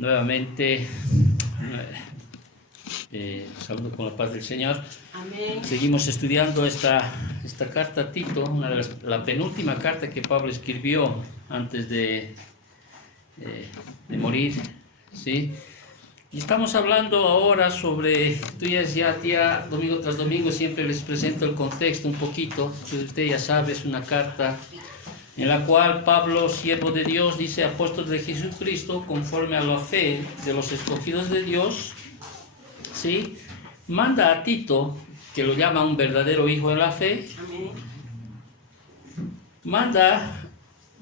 Nuevamente, saludo con la paz del Señor. Amén. Seguimos estudiando esta carta a Tito, la penúltima carta que Pablo escribió antes de morir, ¿sí? Y estamos hablando ahora sobre, ya domingo tras domingo siempre les presento el contexto un poquito, si usted ya sabe, es una carta en la cual Pablo, siervo de Dios, dice apóstol de Jesucristo, conforme a la fe de los escogidos de Dios, ¿sí? Manda a Tito, que lo llama un verdadero hijo de la fe, Amén. manda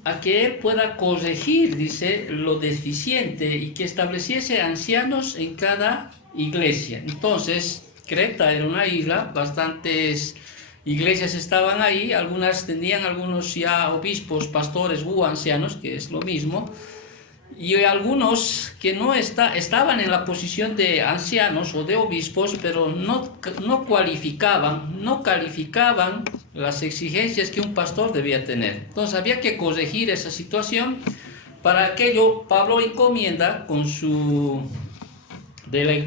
a que él pueda corregir, dice, lo deficiente y que estableciese ancianos en cada iglesia. Entonces, Creta era una isla, bastantes iglesias estaban ahí, algunas tenían algunos ya obispos, pastores u ancianos, que es lo mismo, y algunos que no estaban en la posición de ancianos o de obispos, pero no calificaban las exigencias que un pastor debía tener. Entonces había que corregir esa situación. Para aquello Pablo encomienda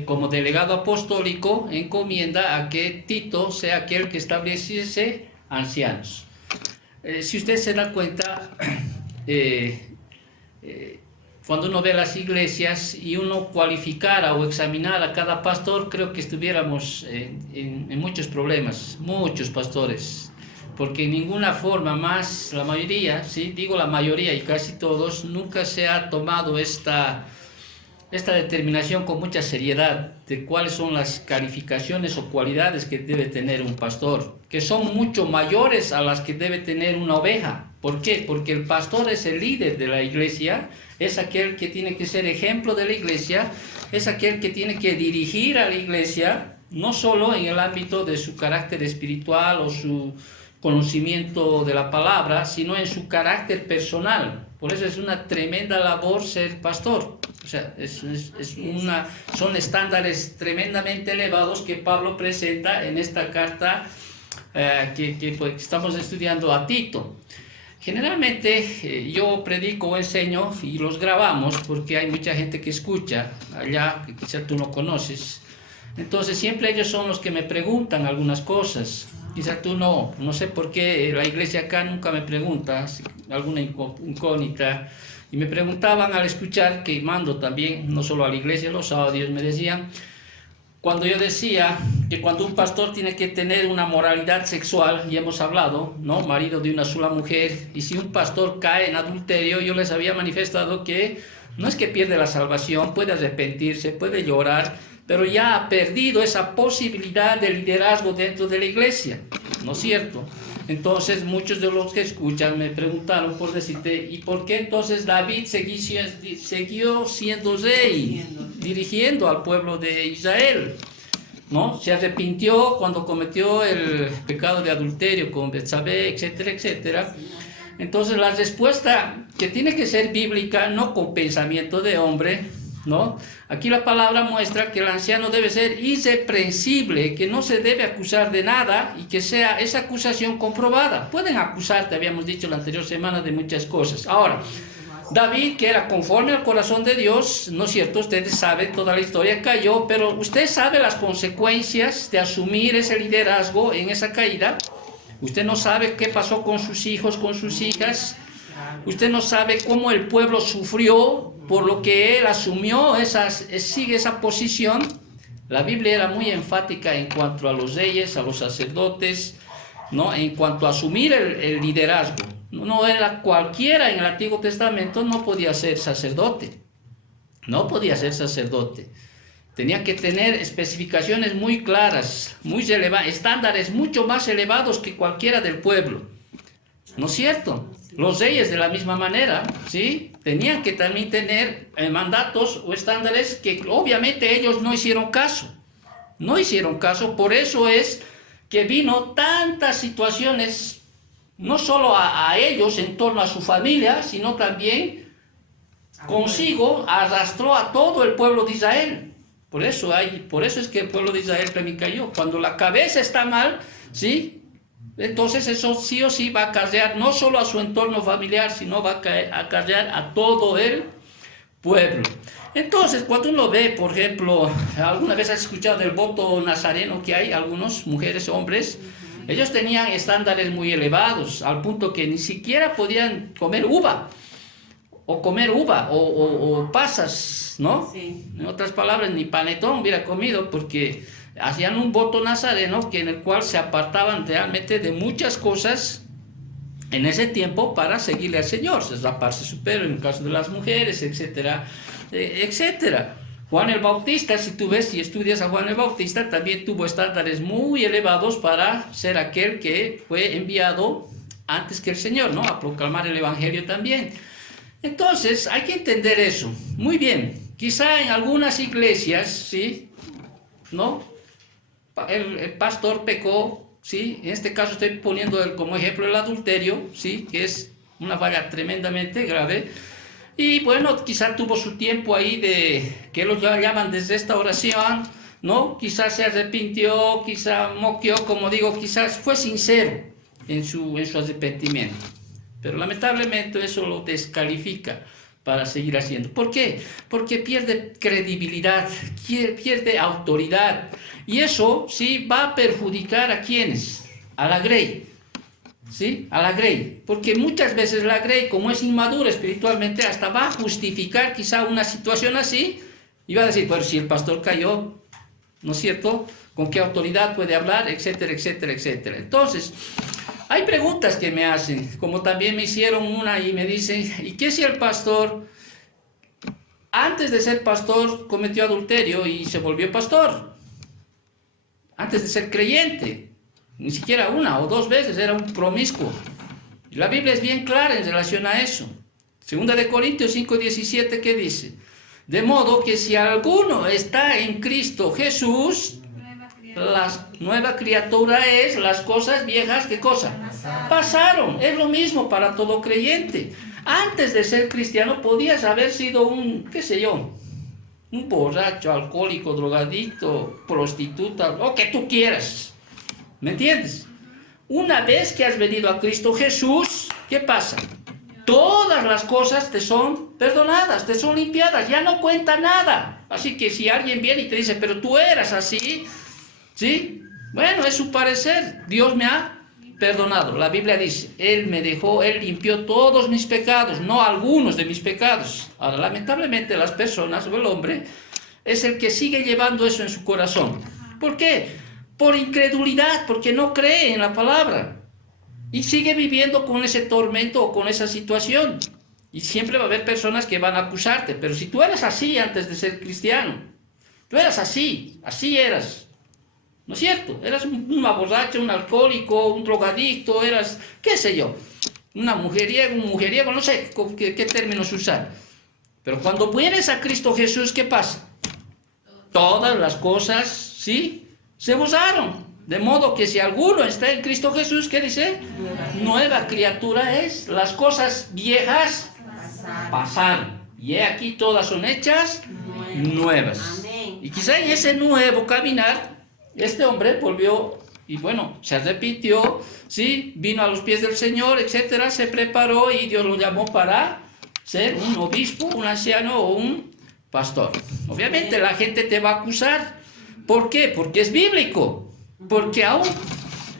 como delegado apostólico, encomienda a que Tito sea aquel que estableciese ancianos. Si usted se da cuenta, cuando uno ve las iglesias y uno cualificara o examinara a cada pastor, creo que estuviéramos en muchos problemas, muchos pastores, porque en ninguna forma más, la mayoría, ¿sí? Digo la mayoría y casi todos, nunca se ha tomado esta determinación con mucha seriedad de cuáles son las calificaciones o cualidades que debe tener un pastor, que son mucho mayores a las que debe tener una oveja. ¿Por qué? Porque el pastor es el líder de la iglesia, es aquel que tiene que ser ejemplo de la iglesia, es aquel que tiene que dirigir a la iglesia, no solo en el ámbito de su carácter espiritual o su conocimiento de la palabra, sino en su carácter personal. Por eso es una tremenda labor ser pastor. O sea, son estándares tremendamente elevados que Pablo presenta en esta carta que estamos estudiando a Tito. Generalmente yo predico o enseño y los grabamos porque hay mucha gente que escucha allá, que quizás tú no conoces. Entonces siempre ellos son los que me preguntan algunas cosas. Quizás tú no sé por qué la iglesia acá nunca me pregunta alguna incógnita. Y me preguntaban al escuchar, que mando también, no solo a la iglesia, los audios, me decían, cuando yo decía que cuando un pastor tiene que tener una moralidad sexual, y hemos hablado, ¿no? Marido de una sola mujer, y si un pastor cae en adulterio, yo les había manifestado que no es que pierde la salvación, puede arrepentirse, puede llorar, pero ya ha perdido esa posibilidad de liderazgo dentro de la iglesia, ¿no es cierto? Entonces muchos de los que escuchan me preguntaron por decirte, ¿y por qué entonces David siguió siendo rey, dirigiendo al pueblo de Israel? ¿No? Se arrepintió cuando cometió el pecado de adulterio con Betsabé, etcétera, etcétera. Entonces la respuesta que tiene que ser bíblica, no con pensamiento de hombre, ¿no? Aquí la palabra muestra que el anciano debe ser irreprensible, que no se debe acusar de nada y que sea esa acusación comprobada. Pueden acusarte, habíamos dicho la anterior semana, de muchas cosas. Ahora, David, que era conforme al corazón de Dios, ¿no es cierto? Ustedes saben toda la historia, cayó, pero usted sabe las consecuencias de asumir ese liderazgo en esa caída. Usted no sabe qué pasó con sus hijos, con sus hijas. Usted no sabe cómo el pueblo sufrió por lo que él asumió, sigue esa posición. La Biblia era muy enfática en cuanto a los reyes, a los sacerdotes, ¿no? En cuanto a asumir el liderazgo. No era cualquiera en el Antiguo Testamento, no podía ser sacerdote. No podía ser sacerdote. Tenía que tener especificaciones muy claras, muy elevadas, estándares mucho más elevados que cualquiera del pueblo. ¿No es cierto? Los reyes de la misma manera, ¿sí? Tenían que también tener mandatos o estándares que obviamente ellos no hicieron caso. No hicieron caso, por eso es que vino tantas situaciones, no solo a ellos en torno a su familia, sino también consigo arrastró a todo el pueblo de Israel. Por eso es que el pueblo de Israel también cayó. Cuando la cabeza está mal, ¿sí? Entonces eso sí o sí va a acarrear no solo a su entorno familiar, sino va a acarrear a todo el pueblo. Entonces, cuando uno ve, por ejemplo, alguna vez has escuchado del voto nazareno que hay, algunas mujeres, hombres, ellos tenían estándares muy elevados, al punto que ni siquiera podían comer uva, o pasas, ¿no? Sí. En otras palabras, ni panetón hubiera comido, porque hacían un voto nazareno en el cual se apartaban realmente de muchas cosas en ese tiempo para seguirle al Señor, raparse su pelo en el caso de las mujeres, etcétera, etcétera. Juan el Bautista, si tú ves y estudias a Juan el Bautista, también tuvo estándares muy elevados para ser aquel que fue enviado antes que el Señor, ¿no? A proclamar el Evangelio también. Entonces, hay que entender eso. Muy bien, quizá en algunas iglesias, ¿sí? ¿No? El pastor pecó, ¿sí? En este caso estoy poniendo como ejemplo el adulterio, ¿sí? Que es una falla tremendamente grave. Y bueno, quizá tuvo su tiempo ahí de, que ellos llaman desde esta oración, ¿no? Quizás se arrepintió, quizá moqueó, como digo, quizás fue sincero en su arrepentimiento. Pero lamentablemente eso lo descalifica para seguir haciendo. ¿Por qué? Porque pierde credibilidad, pierde autoridad. Y eso, sí, va a perjudicar ¿a quiénes? A la grey. ¿Sí? A la grey. Porque muchas veces la grey, como es inmadura espiritualmente, hasta va a justificar quizá una situación así y va a decir, bueno, si el pastor cayó, ¿no es cierto? ¿Con qué autoridad puede hablar? Etcétera, etcétera, etcétera. Entonces, hay preguntas que me hacen, como también me hicieron una y me dicen, ¿y qué si el pastor, antes de ser pastor, cometió adulterio y se volvió pastor? Antes de ser creyente. Ni siquiera una o dos veces, era un promiscuo. Y la Biblia es bien clara en relación a eso. Segunda de Corintios 5:17, ¿qué dice? De modo que si alguno está en Cristo Jesús, la nueva criatura es, las cosas viejas, ¿qué cosa? Pasaron. Es lo mismo para todo creyente. Antes de ser cristiano podías haber sido un, qué sé yo, un borracho, alcohólico, drogadicto, prostituta, lo que tú quieras. ¿Me entiendes? Una vez que has venido a Cristo Jesús, ¿qué pasa? Todas las cosas te son perdonadas, te son limpiadas, ya no cuenta nada. Así que si alguien viene y te dice, pero tú eras así, ¿sí? Bueno, es su parecer, Dios me ha perdonado. La Biblia dice, Él me dejó, Él limpió todos mis pecados, no algunos de mis pecados. Ahora, lamentablemente las personas o el hombre es el que sigue llevando eso en su corazón. ¿Por qué? Por incredulidad, porque no cree en la palabra y sigue viviendo con ese tormento o con esa situación, y siempre va a haber personas que van a acusarte. Pero si tú eras así antes de ser cristiano, tú eras así eras, ¿no es cierto? Eras una borracha, un alcohólico, un drogadicto, eras, qué sé yo, una mujeriego, un mujeriego, no sé qué términos usar. Pero cuando vienes a Cristo Jesús, ¿qué pasa? Todas las cosas, ¿sí?, se usaron. De modo que si alguno está en Cristo Jesús, ¿qué dice? Nueva criatura es. Las cosas viejas pasaron. Y aquí todas son hechas nuevas. Y quizá en ese nuevo caminar, este hombre volvió y bueno, se arrepintió, ¿sí? Vino a los pies del Señor, etcétera, se preparó y Dios lo llamó para ser un obispo, un anciano o un pastor. Obviamente la gente te va a acusar. ¿Por qué? Porque es bíblico. Porque aún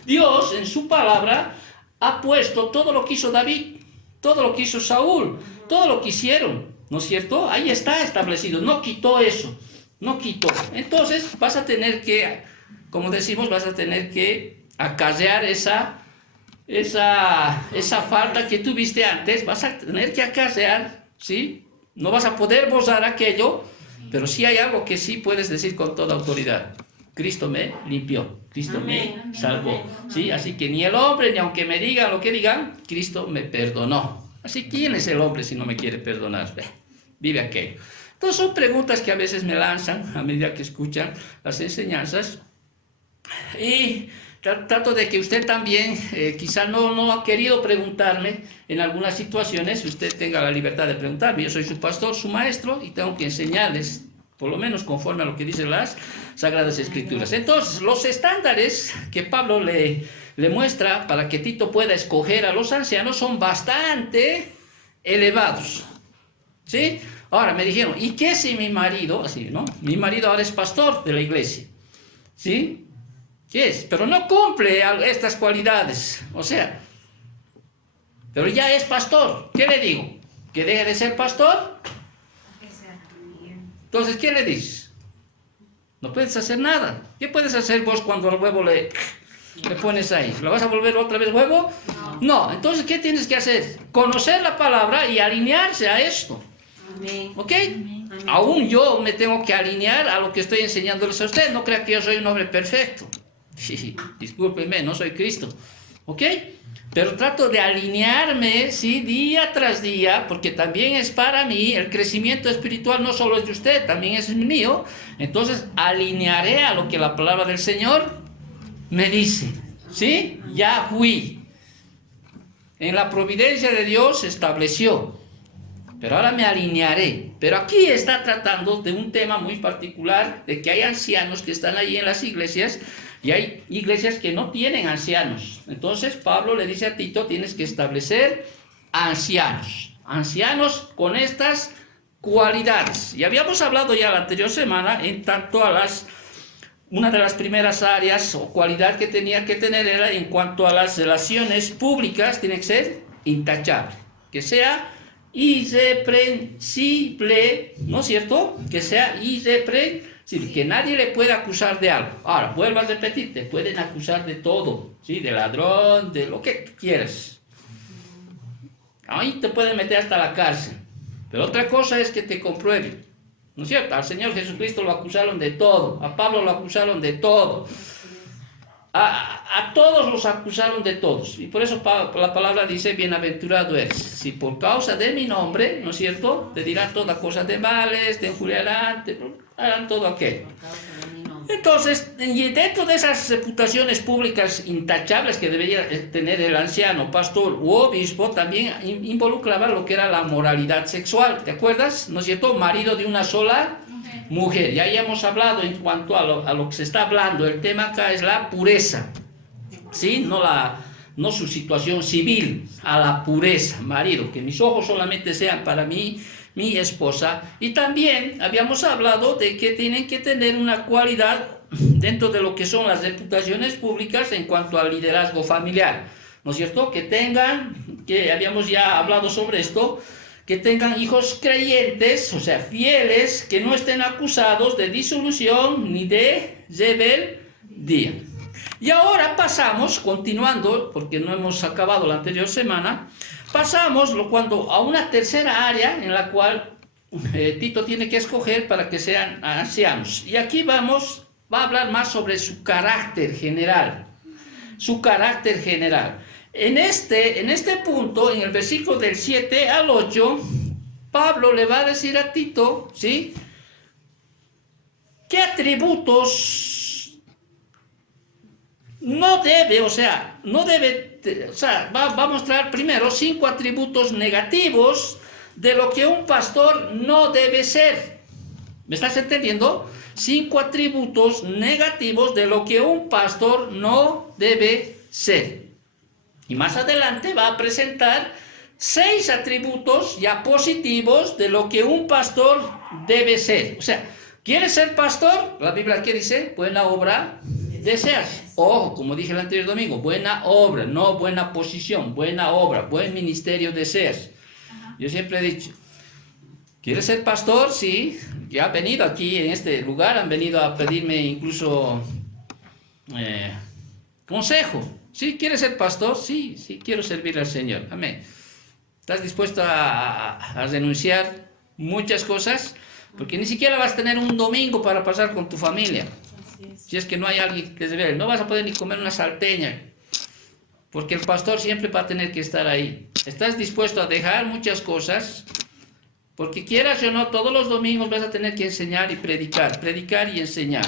Dios en su palabra ha puesto todo lo que hizo David, todo lo que hizo Saúl, todo lo que hicieron, ¿no es cierto? Ahí está establecido, no quitó eso, no quitó. Entonces vas a tener que, como decimos, vas a tener que acarrear esa falta que tuviste antes, vas a tener que acarrear, ¿sí? No vas a poder borrar aquello. Pero sí hay algo que sí puedes decir con toda autoridad. Cristo me limpió, Cristo me salvó. ¿Sí? Así que ni el hombre, ni aunque me digan lo que digan, Cristo me perdonó. Así, ¿quién es el hombre si no me quiere perdonar? Vive aquello. Entonces son preguntas que a veces me lanzan a medida que escuchan las enseñanzas. Y trato de que usted también, quizá no ha querido preguntarme en algunas situaciones, usted tenga la libertad de preguntarme. Yo soy su pastor, su maestro, y tengo que enseñarles, por lo menos conforme a lo que dicen las Sagradas Escrituras. Entonces, los estándares que Pablo le muestra para que Tito pueda escoger a los ancianos son bastante elevados, ¿sí? Ahora me dijeron, ¿y qué si mi marido, así, ¿no? Mi marido ahora es pastor de la iglesia, ¿sí? ¿Qué es? Pero no cumple estas cualidades, o sea, pero ya es pastor. ¿Qué le digo? ¿Que deje de ser pastor? Entonces, ¿qué le dices? No puedes hacer nada. ¿Qué puedes hacer vos cuando al huevo le pones ahí? ¿Lo vas a volver otra vez huevo? No. Entonces, ¿qué tienes que hacer? Conocer la palabra y alinearse a esto. Amén. ¿Ok? Amén. Aún yo me tengo que alinear a lo que estoy enseñándoles a ustedes. No crea que yo soy un hombre perfecto. Sí, discúlpenme, no soy Cristo. ¿Ok? Pero trato de alinearme, ¿sí? Día tras día, porque también es para mí, el crecimiento espiritual no solo es de usted, también es mío. Entonces, alinearé a lo que la palabra del Señor me dice, ¿sí? Ya fui. En la providencia de Dios se estableció, pero ahora me alinearé. Pero aquí está tratando de un tema muy particular, de que hay ancianos que están ahí en las iglesias, y hay iglesias que no tienen ancianos. Entonces Pablo le dice a Tito, tienes que establecer ancianos. Ancianos con estas cualidades. Y habíamos hablado ya la anterior semana en tanto a una de las primeras áreas o cualidad que tenía que tener era en cuanto a las relaciones públicas, tiene que ser intachable. Que sea irreprensible, ¿no es cierto? Que sea irreprensible. Que nadie le pueda acusar de algo. Ahora, vuelvo a repetir, te pueden acusar de todo, ¿sí? De ladrón, de lo que quieras. Ahí te pueden meter hasta la cárcel. Pero otra cosa es que te comprueben, ¿no es cierto? Al Señor Jesucristo lo acusaron de todo, a Pablo lo acusaron de todo. A todos los acusaron de todos. Y por eso la palabra dice, bienaventurado eres. Si por causa de mi nombre, ¿no es cierto? Te dirán toda cosa de males, te injuriarán, harán todo aquello. Entonces, y dentro de esas reputaciones públicas intachables que debería tener el anciano, pastor u obispo, también involucraba lo que era la moralidad sexual. ¿Te acuerdas? ¿No es cierto? Marido de una sola mujer. Ya hemos hablado en cuanto a lo que se está hablando. El tema acá es la pureza, ¿sí? No su situación civil, a la pureza. Marido, que mis ojos solamente sean para mí, mi esposa. Y también habíamos hablado de que tienen que tener una cualidad dentro de lo que son las reputaciones públicas en cuanto al liderazgo familiar, ¿no es cierto? Que habíamos ya hablado sobre esto, que tengan hijos creyentes, o sea, fieles, que no estén acusados de disolución ni de rebeldía. Y ahora pasamos, continuando, porque no hemos acabado la anterior semana, pasamos a una tercera área en la cual Tito tiene que escoger para que sean ancianos. Y aquí va a hablar más sobre su carácter general. Su carácter general. En este punto, en el versículo del 7 al 8, Pablo le va a decir a Tito, ¿sí? ¿Qué atributos no debe, va a mostrar primero 5 atributos negativos de lo que un pastor no debe ser. ¿Me estás entendiendo? 5 atributos negativos de lo que un pastor no debe ser. Y más adelante va a presentar 6 atributos ya positivos de lo que un pastor debe ser. O sea, ¿quieres ser pastor? La Biblia, ¿qué dice? Buena obra deseas. Ojo, como dije el anterior domingo, buena obra, no buena posición, buena obra, buen ministerio deseas. Yo siempre he dicho, ¿quieres ser pastor? Sí, ya han venido aquí en este lugar, han venido a pedirme incluso consejo. ¿Sí? ¿Quieres ser pastor? Sí, sí, quiero servir al Señor. Amén. ¿Estás dispuesto a renunciar muchas cosas? Porque ni siquiera vas a tener un domingo para pasar con tu familia. Si es que no hay alguien que se vea, no vas a poder ni comer una salteña. Porque el pastor siempre va a tener que estar ahí. ¿Estás dispuesto a dejar muchas cosas? Porque quieras o no, todos los domingos vas a tener que enseñar y predicar y enseñar.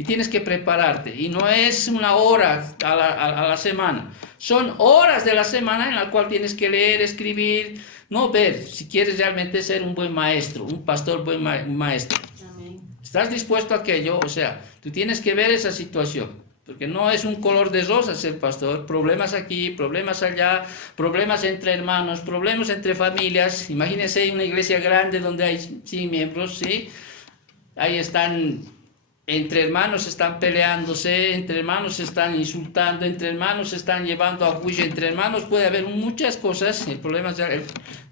Y tienes que prepararte. Y no es una hora a la semana. Son horas de la semana en la cual tienes que leer, escribir, no ver. Si quieres realmente ser un buen maestro, un pastor buen maestro. Amén. ¿Estás dispuesto a aquello? O sea, tú tienes que ver esa situación. porque no es un color de rosa ser pastor, problemas aquí, problemas allá, problemas entre hermanos, problemas entre familias. Imagínense una iglesia grande donde hay 100 miembros, ¿sí? Ahí están, entre hermanos están peleándose, entre hermanos están insultando, entre hermanos están llevando a juicio, entre hermanos puede haber muchas cosas. El problema es que el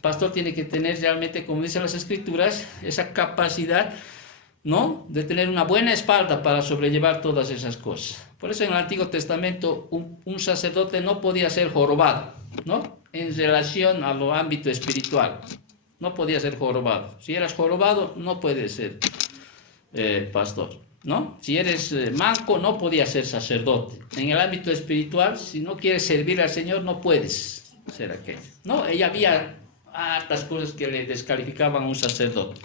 pastor tiene que tener realmente, como dicen las escrituras, esa capacidad, ¿no?, de tener una buena espalda para sobrellevar todas esas cosas. Por eso en el Antiguo Testamento un sacerdote no podía ser jorobado, ¿no?, en relación a lo ámbito espiritual. No podía ser jorobado. Si eras jorobado, no puedes ser pastor, ¿no? Si eres manco, no podías ser sacerdote. En el ámbito espiritual, si no quieres servir al Señor, no puedes ser aquello, ¿no? Y había hartas cosas que le descalificaban a un sacerdote.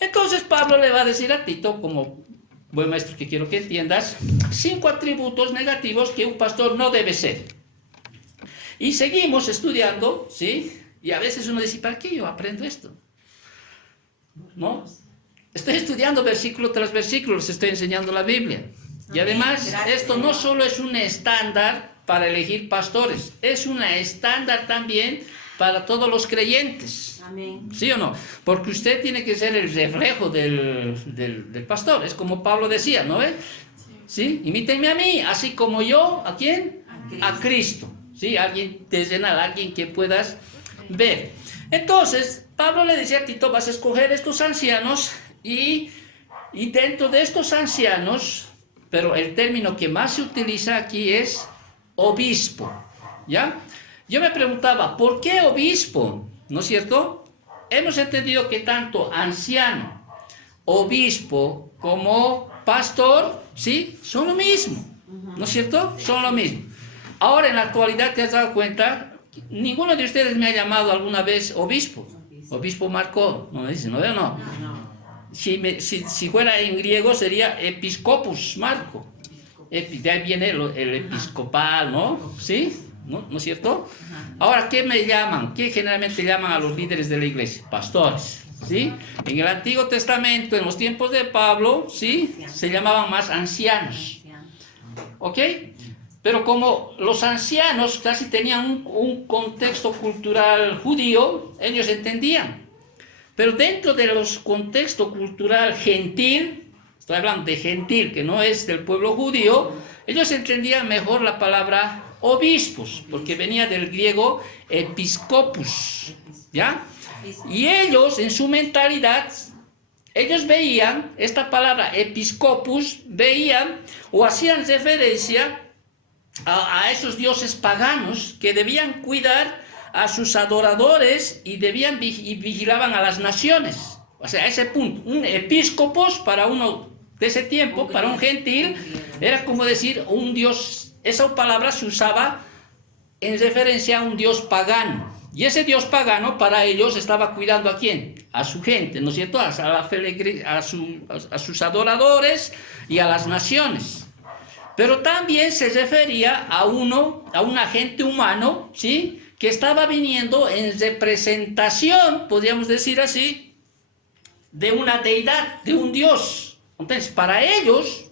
Entonces Pablo le va a decir a Tito, como buen maestro que quiero que entiendas, 5 atributos negativos que un pastor no debe ser. Y seguimos estudiando, ¿sí? Y a veces uno dice, ¿para qué yo aprendo esto? ¿No? Estoy estudiando versículo tras versículo, les estoy enseñando la Biblia. Y además, esto no solo es un estándar para elegir pastores, es un estándar también para todos los creyentes. Amén. ¿Sí o no? Porque usted tiene que ser el reflejo del pastor. Es como Pablo decía, ¿no ve? ¿Sí? Imítenme a mí, así como yo, ¿a quién? A Cristo. ¿Sí? Alguien terrenal, alguien que puedas ver. Entonces, Pablo le decía a Tito, vas a escoger estos ancianos y dentro de estos ancianos, pero el término que más se utiliza aquí es obispo, ¿ya? Yo me preguntaba, ¿por qué obispo? ¿No es cierto? Hemos entendido que tanto anciano, obispo como pastor, ¿sí?, son lo mismo, ¿no es cierto? Son lo mismo. Ahora, en la actualidad, ¿te has dado cuenta? Ninguno de ustedes me ha llamado alguna vez obispo. Obispo Marco, no me dice, ¿no veo? No. Si fuera en griego sería episcopus Marco. De ahí viene el episcopal, ¿no? ¿Sí? ¿No es cierto? Ahora, ¿qué me llaman? ¿Qué generalmente llaman a los líderes de la iglesia? Pastores, ¿sí? En el Antiguo Testamento, en los tiempos de Pablo, ¿sí?, se llamaban más ancianos. ¿Ok? Pero como los ancianos casi tenían un contexto cultural judío, ellos entendían. Pero dentro de los contexto cultural gentil, estoy hablando de gentil, que no es del pueblo judío, ellos entendían mejor la palabra obispos, porque venía del griego episcopus, ¿ya? Y ellos, en su mentalidad, ellos veían esta palabra episcopus, veían o hacían referencia a esos dioses paganos que debían cuidar a sus adoradores y debían vigilaban a las naciones. O sea, a ese punto, un episcopos para uno de ese tiempo, para un gentil, era como decir un dios. Esa palabra se usaba en referencia a un dios pagano. Y ese dios pagano para ellos estaba cuidando ¿a quién? A su gente, ¿no es cierto? A sus adoradores y a las naciones. Pero también se refería a un agente humano, ¿sí?, que estaba viniendo en representación, podríamos decir así, de una deidad, de un dios. Entonces, para ellos,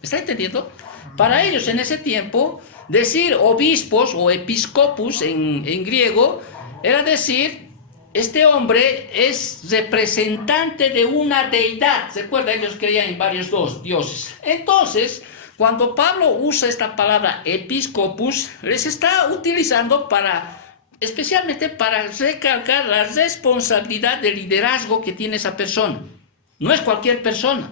¿me está entendiendo? Para ellos en ese tiempo, decir obispos o episcopus en griego, era decir, este hombre es representante de una deidad. Recuerda, ellos creían en varios dioses. Entonces, cuando Pablo usa esta palabra episcopus, les está utilizando especialmente para recalcar la responsabilidad de liderazgo que tiene esa persona. No es cualquier persona,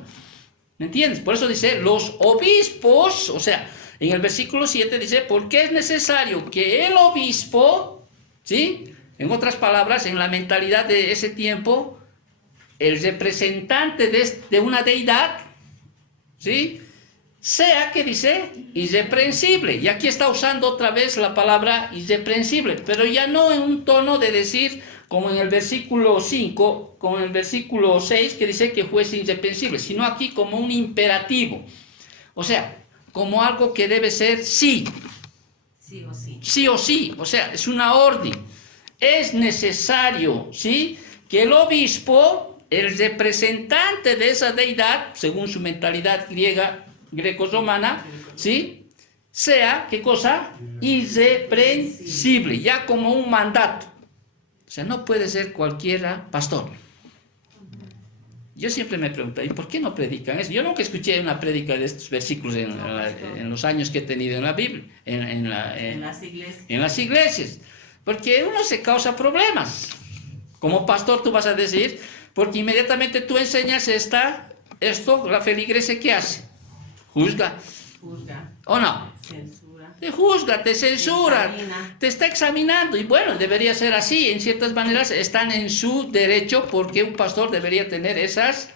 ¿me entiendes? Por eso dice, los obispos, o sea, en el versículo 7 dice, porque es necesario que el obispo, ¿sí?, en otras palabras, en la mentalidad de ese tiempo, el representante de una deidad, ¿sí?, sea, que dice, irreprensible. Y aquí está usando otra vez la palabra irreprensible, pero ya no en un tono de decir, como en el versículo 5, como en el versículo 6, que dice que fuese irreprensible, sino aquí como un imperativo. O sea, como algo que debe ser sí. Sí o sí. Sí o sí, o sea, es una orden. Es necesario, ¿sí?, que el obispo, el representante de esa deidad, según su mentalidad griega, greco-romana, ¿sí? Sea, ¿qué cosa? Irreprensible, ya como un mandato. O sea, no puede ser cualquiera pastor. Yo siempre me pregunto, ¿y por qué no predican eso? Yo nunca escuché una prédica de estos versículos en los años que he tenido en la Biblia, en las iglesias. en las iglesias. Porque uno se causa problemas. Como pastor tú vas a decir, porque inmediatamente tú enseñas esto, la feligresía, ¿qué hace? Juzga. ¿O no? Censura. Te juzga, te censura, te está examinando. Y bueno, debería ser así. En ciertas maneras están en su derecho, porque un pastor debería tener esas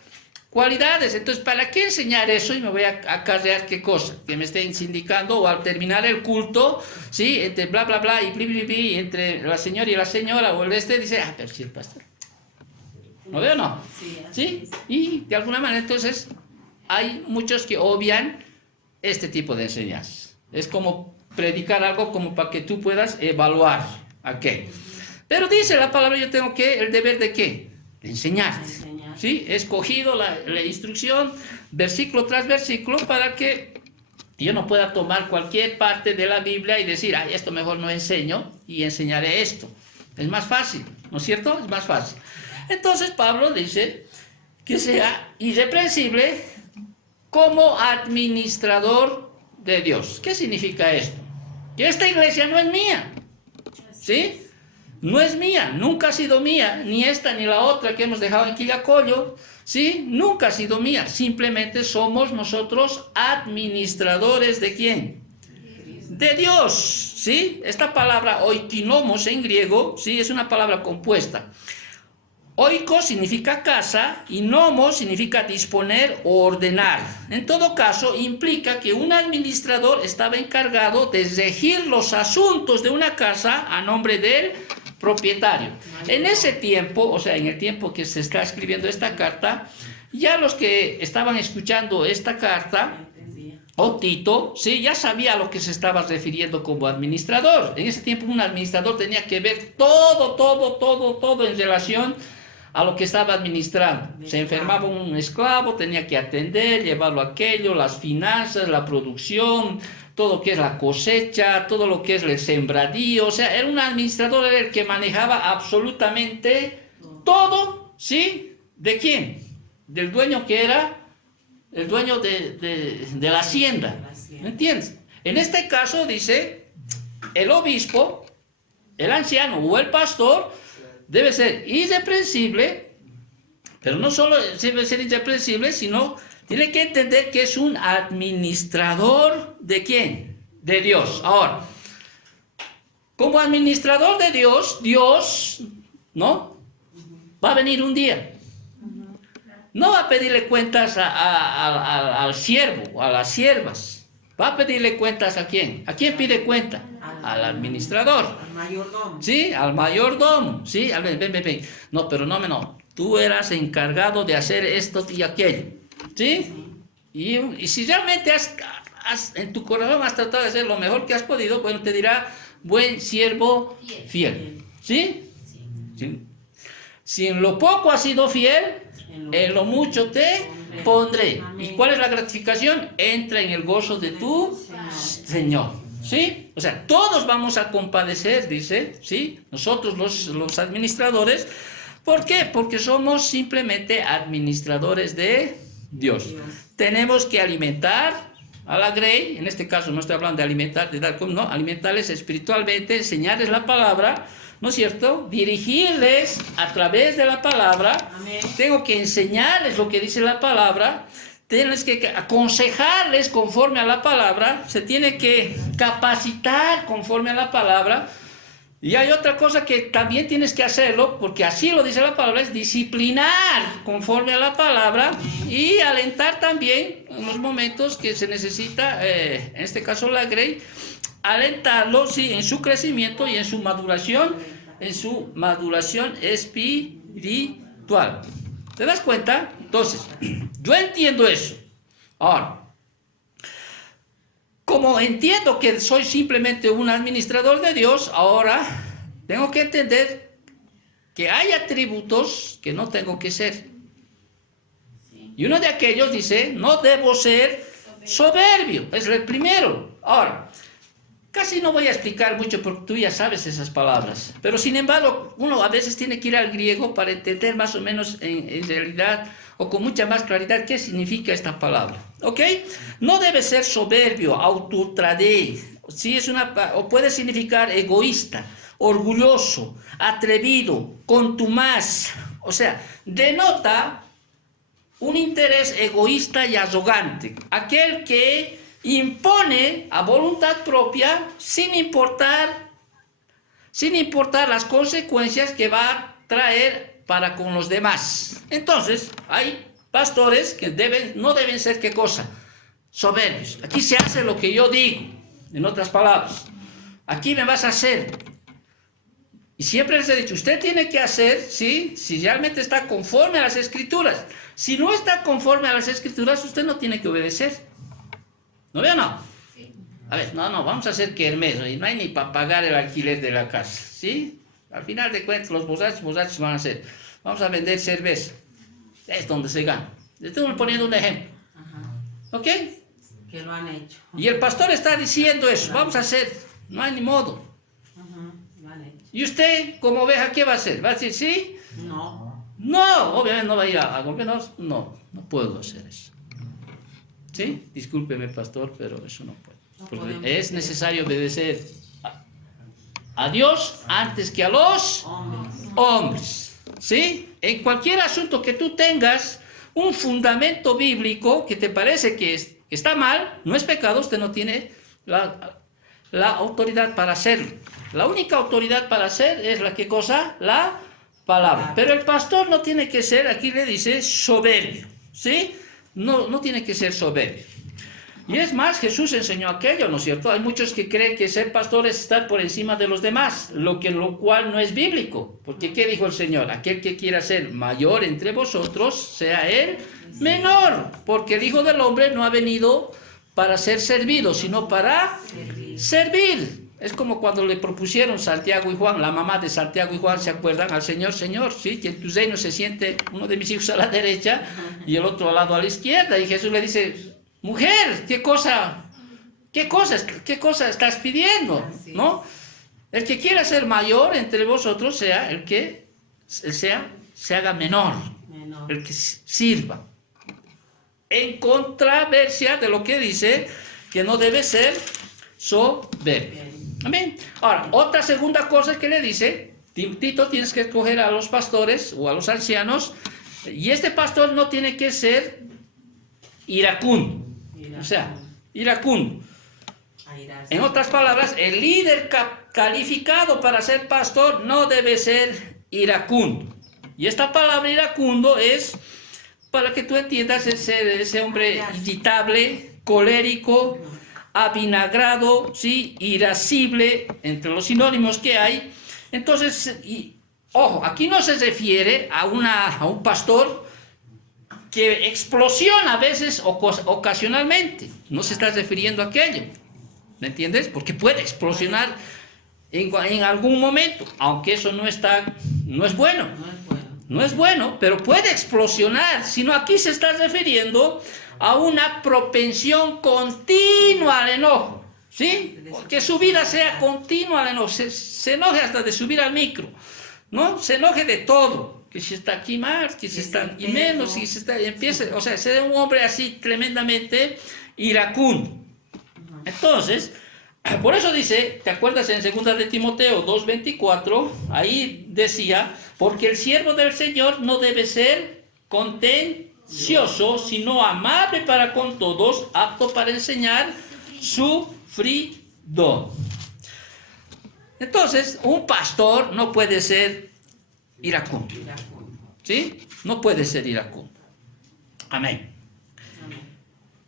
cualidades. Entonces, ¿para qué enseñar eso? Y me voy a acarrear qué cosa, que me estén sindicando, o al terminar el culto, ¿sí? Entre bla, bla, bla, y bli, bli, bli, entre la señora y la señora, o dice, pero sí el pastor. ¿No veo o no? ¿Sí? Y de alguna manera, entonces, hay muchos que obvian este tipo de enseñanzas. Es como predicar algo como para que tú puedas evaluar aquello. Pero dice la palabra, yo tengo el deber de ¿qué? De enseñarte. ¿Sí? He escogido la instrucción, versículo tras versículo, para que yo no pueda tomar cualquier parte de la Biblia y decir, ay, esto mejor no enseño y enseñaré esto. Es más fácil, ¿no es cierto? Es más fácil. Entonces Pablo dice que sea irreprensible como administrador de Dios. ¿Qué significa esto? Que esta iglesia no es mía, ¿sí? No es mía, nunca ha sido mía, ni esta ni la otra que hemos dejado en Quillacollo, ¿sí? Nunca ha sido mía, simplemente somos nosotros administradores ¿de quién? De Dios, ¿sí? Esta palabra oikinomos en griego, ¿sí? Es una palabra compuesta. Oikos significa casa y nomos significa disponer o ordenar. En todo caso, implica que un administrador estaba encargado de regir los asuntos de una casa a nombre del propietario. En ese tiempo, o sea, en el tiempo que se está escribiendo esta carta, ya los que estaban escuchando esta carta, o Tito, ¿sí? Ya sabía a lo que se estaba refiriendo como administrador. En ese tiempo un administrador tenía que ver todo en relación a lo que estaba administrando. Se enfermaba un esclavo, tenía que atender, llevarlo a aquello, las finanzas, la producción, todo lo que es la cosecha, todo lo que es el sembradío. O sea, era un administrador, era el que manejaba absolutamente todo, ¿sí? ¿De quién? Del dueño que era el dueño de la hacienda. ¿Me entiendes? En este caso dice, el obispo, el anciano o el pastor debe ser irreprensible, pero no solo debe ser irreprensible, sino tiene que entender que es un administrador ¿de quién? De Dios. Ahora, como administrador de Dios, ¿no? Va a venir un día. No va a pedirle cuentas al siervo, a las siervas. Va a pedirle cuentas ¿a quién? ¿A quién pide cuenta? Al administrador. Al mayordomo. Sí, al mayordomo. Sí, ven. No, pero no. Tú eras encargado de hacer esto y aquello. ¿Sí? Y si realmente en tu corazón has tratado de hacer lo mejor que has podido, bueno, te dirá, buen siervo fiel. ¿Sí? Sí. Si en lo poco has sido fiel, en lo mucho te pondré. ¿Y cuál es la gratificación? Entra en el gozo de tu Señor. ¿Sí? O sea, todos vamos a compadecer, dice, ¿sí? Nosotros los administradores. ¿Por qué? Porque somos simplemente administradores de Dios. Tenemos que alimentar a la grey, en este caso no estoy hablando de alimentar, de dar, no, alimentarles espiritualmente, enseñarles la palabra, ¿no es cierto? Dirigirles a través de la palabra. Amén. Tengo que enseñarles lo que dice la palabra. Tienes que aconsejarles conforme a la palabra. Se tiene que capacitar conforme a la palabra. Y hay otra cosa que también tienes que hacerlo, porque así lo dice la palabra, es disciplinar conforme a la palabra y alentar también en los momentos que se necesita, en este caso la grey, alentarlo, sí, en su crecimiento y en su maduración espiritual. ¿Te das cuenta? Entonces, yo entiendo eso. Ahora, como entiendo que soy simplemente un administrador de Dios, ahora tengo que entender que hay atributos que no tengo que ser. Y uno de aquellos dice, no debo ser Soberbio, es el primero. Ahora, casi no voy a explicar mucho porque tú ya sabes esas palabras. Pero sin embargo, uno a veces tiene que ir al griego para entender más o menos en realidad o con mucha más claridad qué significa esta palabra. ¿Ok? No debe ser soberbio, autotradé. Sí, o puede significar egoísta, orgulloso, atrevido, contumaz. O sea, denota un interés egoísta y arrogante. Aquel que impone a voluntad propia sin importar las consecuencias que va a traer para con los demás. Entonces, hay pastores que no deben ser, ¿qué cosa? Soberbios. Aquí se hace lo que yo digo, en otras palabras. Aquí me vas a hacer. Y siempre les he dicho, usted tiene que hacer, ¿sí? Si realmente está conforme a las Escrituras. Si no está conforme a las Escrituras, usted no tiene que obedecer. ¿No veo no? Sí. A ver, no, vamos a hacer que el mes, y no hay ni para pagar el alquiler de la casa, ¿sí? Al final de cuentas, los borrachos van a hacer. Vamos a vender cerveza. Es donde se gana. Estoy poniendo un ejemplo. Ajá. ¿Ok? Que lo han hecho. Y el pastor está diciendo eso. Vamos a hacer. No hay ni modo. Ajá. Lo han hecho. ¿Y usted, como oveja, qué va a hacer? ¿Va a decir sí? No. No, obviamente no va a ir a golpearnos. No puedo hacer eso. ¿Sí? Discúlpeme, pastor, pero eso no puedo. Porque es necesario obedecer a Dios antes que a los hombres. ¿Sí? En cualquier asunto que tú tengas un fundamento bíblico que te parece que está mal, no es pecado, usted no tiene la autoridad para hacerlo. La única autoridad para hacer es la que cosa, la palabra. Pero el pastor no tiene que ser, aquí le dice, soberbio. ¿Sí? No tiene que ser soberbio. Y es más, Jesús enseñó aquello, ¿no es cierto? Hay muchos que creen que ser pastor es estar por encima de los demás, lo cual no es bíblico. Porque ¿qué dijo el Señor? Aquel que quiera ser mayor entre vosotros, sea él menor. Porque el Hijo del Hombre no ha venido para ser servido, sino para servir. Es como cuando le propusieron Santiago y Juan, la mamá de Santiago y Juan, ¿se acuerdan? Al Señor, sí, que en tu reino se siente uno de mis hijos a la derecha y el otro al lado a la izquierda. Y Jesús le dice, mujer, ¿qué cosa estás pidiendo? ¿No? El que quiera ser mayor entre vosotros sea el que se haga menor, el que sirva. En controversia de lo que dice que no debe ser soberbio. Amén. Ahora, otra segunda cosa que le dice, Tito, tienes que escoger a los pastores o a los ancianos, y este pastor no tiene que ser iracundo. O sea, iracundo. En otras palabras, el líder calificado para ser pastor no debe ser iracundo. Y esta palabra iracundo es, para que tú entiendas, es ese hombre irritable, colérico, avinagrado, ¿sí? Irascible, entre los sinónimos que hay. Entonces, ojo, aquí no se refiere a un pastor que explosiona a veces ocasionalmente. No se está refiriendo a aquello. ¿Me entiendes? Porque puede explosionar en algún momento, aunque eso no es bueno. No es bueno, pero puede explosionar. Sino aquí se está refiriendo a una propensión continua al enojo. ¿Sí? Que su vida sea continua al enojo. Se enoje hasta de subir al micro. ¿No? Se enoje de todo. Que si está aquí más, que si está aquí menos, y empieza, o sea, ser un hombre así tremendamente iracundo. Entonces, por eso dice, ¿te acuerdas en 2 de Timoteo 2:24? Ahí decía, porque el siervo del Señor no debe ser contencioso, sino amable para con todos, apto para enseñar, sufrido. Entonces, un pastor no puede ser iracundo. ¿Sí? No puede ser iracundo. Amén.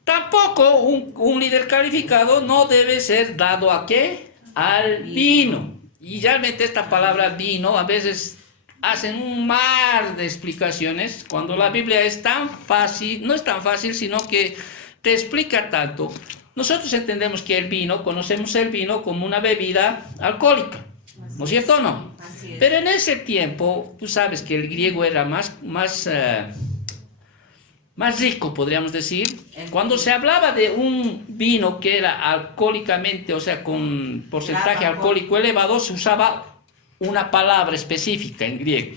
Tampoco un líder calificado no debe ser dado ¿a qué? Al vino. Y realmente esta palabra vino a veces hacen un mar de explicaciones cuando la Biblia es tan fácil, no es tan fácil, sino que te explica tanto. Nosotros entendemos que el vino, conocemos el vino como una bebida alcohólica, ¿no es cierto o no? Así es. Pero en ese tiempo, tú sabes que el griego era más más rico, podríamos decir. Cuando se hablaba de un vino que era alcohólicamente, o sea, con porcentaje alcohólico elevado, se usaba una palabra específica en griego.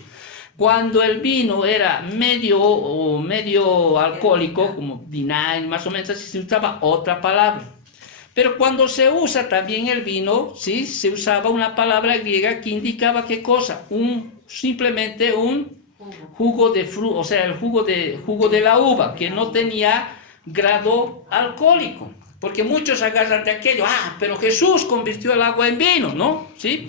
Cuando el vino era medio alcohólico, como wine, más o menos, se usaba otra palabra. Pero cuando se usa también el vino, ¿sí? Se usaba una palabra griega que indicaba qué cosa, simplemente un jugo de fruta, o sea, el jugo de la uva, que no tenía grado alcohólico. Porque muchos agarran de aquello, pero Jesús convirtió el agua en vino, ¿no? Sí,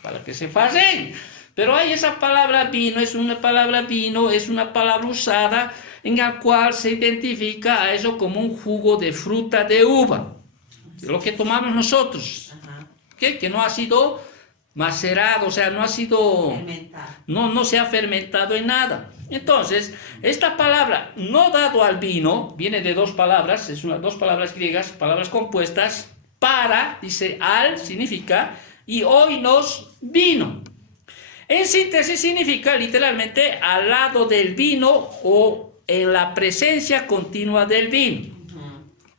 para que se facen. Pero hay esa palabra vino, es una palabra usada en la cual se identifica a eso como un jugo de fruta de uva. Lo que tomamos nosotros, ¿okay? Que no ha sido macerado, o sea, no ha sido, no se ha fermentado en nada. Entonces, esta palabra no dado al vino, viene de dos palabras, dos palabras griegas, palabras compuestas. Para, dice al, significa, y oinos, vino. En síntesis significa literalmente al lado del vino o en la presencia continua del vino.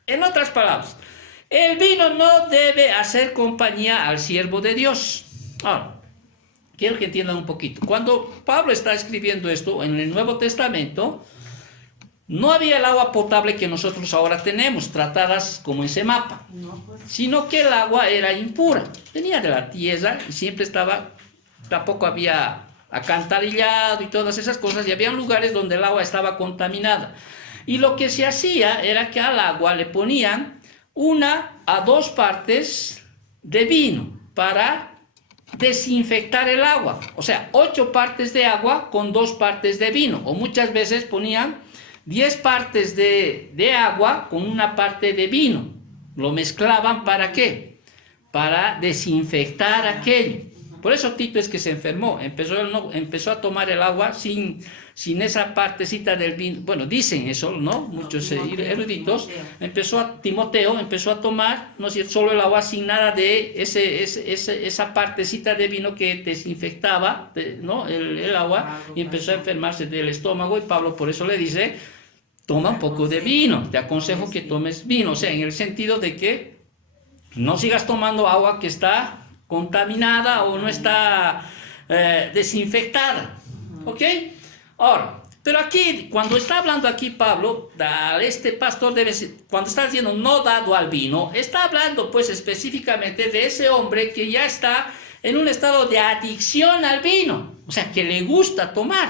En otras palabras, el vino no debe hacer compañía al siervo de Dios. Ahora, quiero que entiendan un poquito. Cuando Pablo está escribiendo esto en el Nuevo Testamento, no había el agua potable que nosotros ahora tenemos, tratadas como ese mapa, sino que el agua era impura. Venía de la tierra y siempre tampoco había alcantarillado y todas esas cosas, y había lugares donde el agua estaba contaminada. Y lo que se hacía era que al agua le ponían 1 a 2 partes de vino para desinfectar el agua. O sea, 8 partes de agua con 2 partes de vino. O muchas veces ponían 10 partes de agua con 1 parte de vino. Lo mezclaban, ¿para qué? Para desinfectar aquello. Por eso Tito es que se enfermó. Empezó a tomar el agua sin esa partecita del vino. Bueno, dicen eso, ¿no? Muchos eruditos. Timoteo empezó a tomar, no sé, solo el agua sin nada de esa partecita de vino que desinfectaba, ¿no? el agua, y empezó a enfermarse del estómago. Y Pablo por eso le dice, toma un poco de vino. Te aconsejo que tomes vino. O sea, en el sentido de que no sigas tomando agua que está contaminada o no está desinfectada. ¿Ok? Ahora, pero aquí, cuando está hablando aquí Pablo, este pastor cuando está diciendo no dado al vino, está hablando pues específicamente de ese hombre que ya está en un estado de adicción al vino. O sea, que le gusta tomar.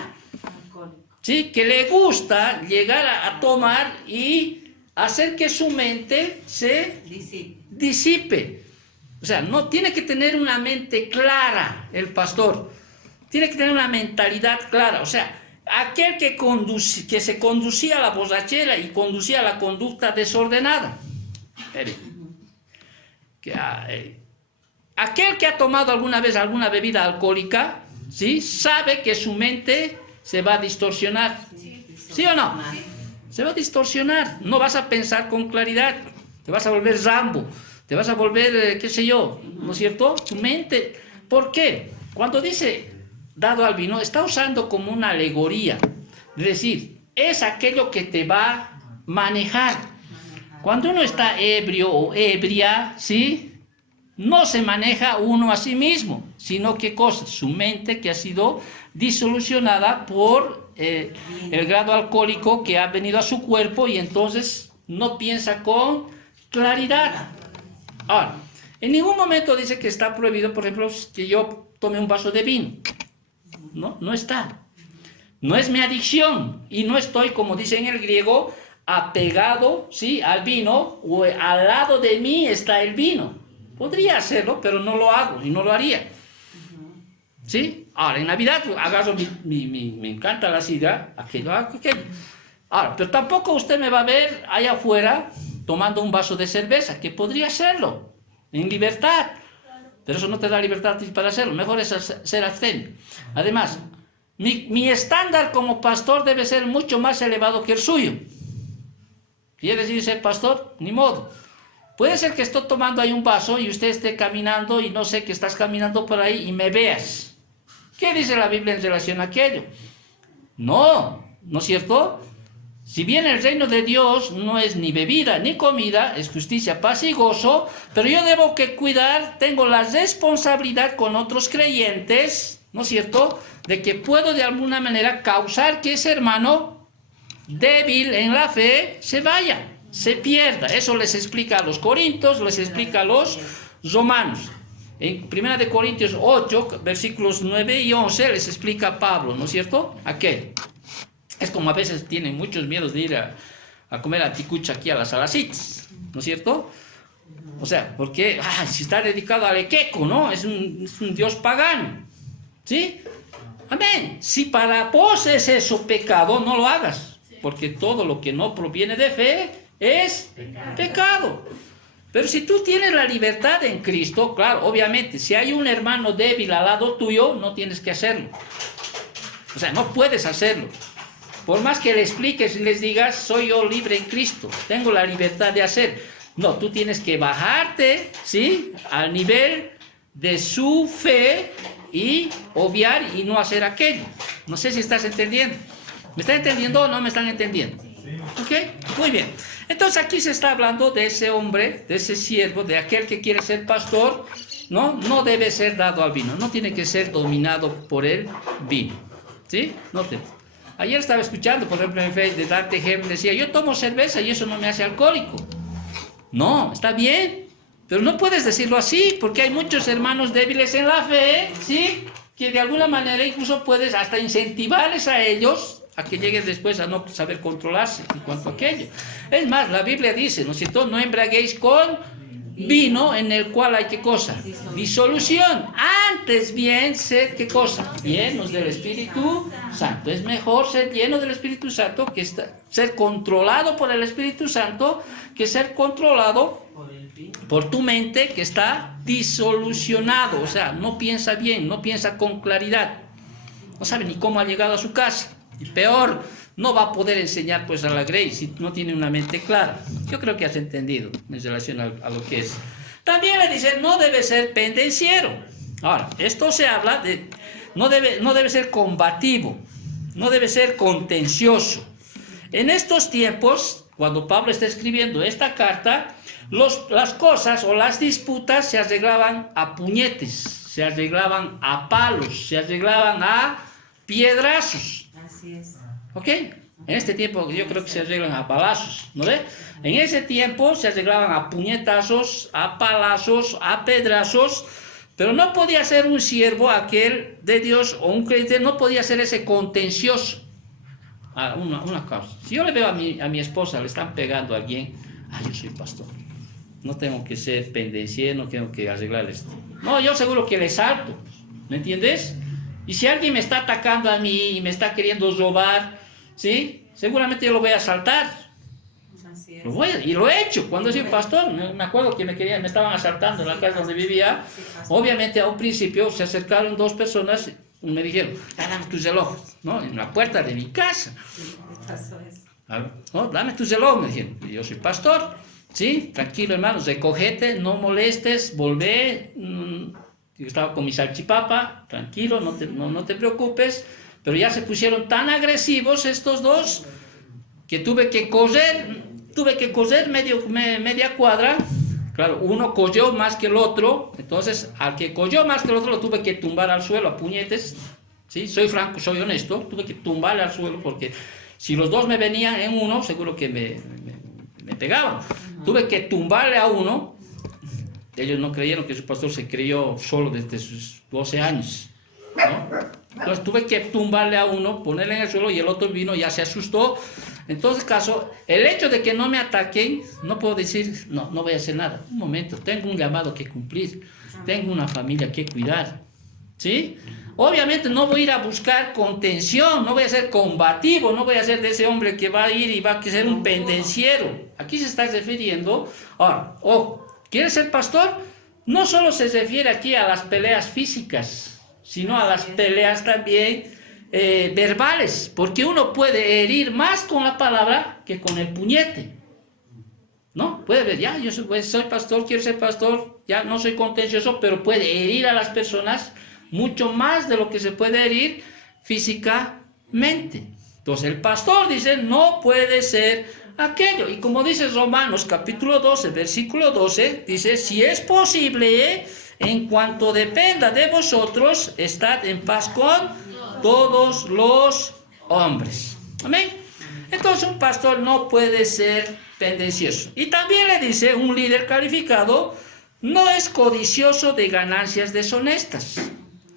¿Sí? Que le gusta llegar a tomar y hacer que su mente se disipe. O sea, no tiene que tener una mente clara el pastor. Tiene que tener una mentalidad clara. O sea, aquel que se conducía a la borrachera y conducía a la conducta desordenada. Aquel que ha tomado alguna vez alguna bebida alcohólica, ¿sí? Sabe que su mente se va a distorsionar. ¿Sí o no? Se va a distorsionar. No vas a pensar con claridad. Te vas a volver Rambo. Te vas a volver, qué sé yo, ¿no es cierto? Tu mente. ¿Por qué? Cuando dice dado al vino, está usando como una alegoría. Es decir, es aquello que te va a manejar. Cuando uno está ebrio o ebria, ¿sí? No se maneja uno a sí mismo, sino ¿qué cosa? Su mente que ha sido disolucionada por el grado alcohólico que ha venido a su cuerpo, y entonces no piensa con claridad. Ahora, en ningún momento dice que está prohibido, por ejemplo, que yo tome un vaso de vino. No está. No es mi adicción y no estoy, como dice en el griego, apegado, ¿sí? al vino, o al lado de mí está el vino. Podría hacerlo, pero no lo hago y no lo haría. ¿Sí? Ahora, en Navidad agarro me encanta la sidra, aquello. Ahora, pero tampoco usted me va a ver allá afuera tomando un vaso de cerveza, que podría hacerlo, en libertad. Pero eso no te da libertad para hacerlo. Mejor es ser abstemio. Además, mi estándar como pastor debe ser mucho más elevado que el suyo. ¿Quiere decir ser pastor? Ni modo. Puede ser que estoy tomando ahí un vaso y usted esté caminando y no sé que estás caminando por ahí y me veas. ¿Qué dice la Biblia en relación a aquello? No es cierto. Si bien el reino de Dios no es ni bebida ni comida, es justicia, paz y gozo, pero yo debo que cuidar, tengo la responsabilidad con otros creyentes, ¿no es cierto?, de que puedo de alguna manera causar que ese hermano débil en la fe se vaya, se pierda. Eso les explica a los corintios, les explica a los romanos. En 1 Corintios 8, versículos 9 y 11, les explica Pablo, ¿no es cierto? Aquel. Es como a veces tienen muchos miedos de ir a comer anticucha aquí a las salacitas, ¿no es cierto? O sea, porque si está dedicado al equeco, ¿no? Es un dios pagano, ¿sí? Amén. Si para vos es eso pecado, no lo hagas, porque todo lo que no proviene de fe es pecado. Pero si tú tienes la libertad en Cristo, claro, obviamente, si hay un hermano débil al lado tuyo, no tienes que hacerlo. O sea, no puedes hacerlo. Por más que le expliques y les digas, soy yo libre en Cristo, tengo la libertad de hacer. No, tú tienes que bajarte, ¿sí?, al nivel de su fe y obviar y no hacer aquello. No sé si estás entendiendo. ¿Me están entendiendo o no me están entendiendo? ¿Ok? Muy bien. Entonces aquí se está hablando de ese hombre, de ese siervo, de aquel que quiere ser pastor, ¿no? No debe ser dado al vino, no tiene que ser dominado por el vino, ¿sí? Ayer estaba escuchando, por ejemplo, en Facebook de Dante Hebel, decía, yo tomo cerveza y eso no me hace alcohólico. No, está bien, pero no puedes decirlo así, porque hay muchos hermanos débiles en la fe, ¿sí?, que de alguna manera incluso puedes hasta incentivarles a ellos a que lleguen después a no saber controlarse en cuanto a aquello. Es más, la Biblia dice, ¿no es cierto?, no embriaguéis con vino en el cual hay, ¿qué cosa? Disolución. Antes bien, sed, ¿qué cosa? Llenos del Espíritu Santo. Es mejor ser lleno del Espíritu Santo que ser controlado por el Espíritu Santo que ser controlado por tu mente que está disolucionado. O sea, no piensa bien, no piensa con claridad. No sabe ni cómo ha llegado a su casa. Y peor, no va a poder enseñar pues a la Grace si no tiene una mente clara. Yo creo que has entendido en relación a lo que es. También le dice, no debe ser pendenciero. Ahora, esto se habla de, no debe ser combativo, no debe ser contencioso. En estos tiempos, cuando Pablo está escribiendo esta carta, las cosas o las disputas se arreglaban a puñetes, se arreglaban a palos, se arreglaban a piedrazos. Así es. ¿Ok? En este tiempo yo creo que se arreglan a palazos, ¿no ve? En ese tiempo se arreglaban a puñetazos, a palazos, a pedrazos, pero no podía ser un siervo aquel de Dios o un creyente, no podía ser ese contencioso. Una cosa, si yo le veo a mi esposa, le están pegando a alguien, yo soy pastor, no tengo que ser pendenciero, no tengo que arreglar esto. No, yo seguro que le salto, ¿me entiendes? Y si alguien me está atacando a mí y me está queriendo robar, ¿sí?, seguramente yo lo voy a asaltar. Así es. Y lo he hecho cuando soy pastor. Me acuerdo que me estaban asaltando en la casa donde vivía. Obviamente a un principio se acercaron dos personas y me dijeron, dame tu reloj, ¿no?, en la puerta de mi casa. Sí, pasó eso. No, dame tu reloj, me dijeron. Y yo soy pastor, ¿sí? Tranquilo, hermano, recógete, no molestes, volvé. Yo estaba con mi salchipapa, tranquilo, no te preocupes, pero ya se pusieron tan agresivos estos dos que tuve que correr media cuadra. Claro, uno cogió más que el otro, entonces al que cogió más que el otro lo tuve que tumbar al suelo a puñetes, ¿sí? Soy franco, soy honesto, tuve que tumbarle al suelo porque si los dos me venían en uno, seguro que me pegaban. Tuve que tumbarle a uno. Ellos no creyeron que su pastor se crió solo desde sus 12 años, ¿no? Entonces tuve que tumbarle a uno, ponerle en el suelo y el otro vino, ya se asustó. Entonces, el hecho de que no me ataquen, no puedo decir, no voy a hacer nada. Un momento, tengo un llamado que cumplir, tengo una familia que cuidar, ¿sí? Obviamente no voy a ir a buscar contención, no voy a ser combativo, no voy a ser de ese hombre que va a ir y va a ser un pendenciero. Aquí se está refiriendo, ahora, ¿quieres ser pastor? No solo se refiere aquí a las peleas físicas, sino a las peleas también verbales, porque uno puede herir más con la palabra que con el puñete, ¿no? Puede ver, yo soy pastor, quiero ser pastor, ya no soy contencioso, pero puede herir a las personas mucho más de lo que se puede herir físicamente. Entonces el pastor dice, no puede ser aquello. Y como dice Romanos capítulo 12, versículo 12, dice, si es posible, en cuanto dependa de vosotros, estad en paz con todos los hombres. Amén. Entonces un pastor no puede ser tendencioso. Y también le dice, un líder calificado no es codicioso de ganancias deshonestas.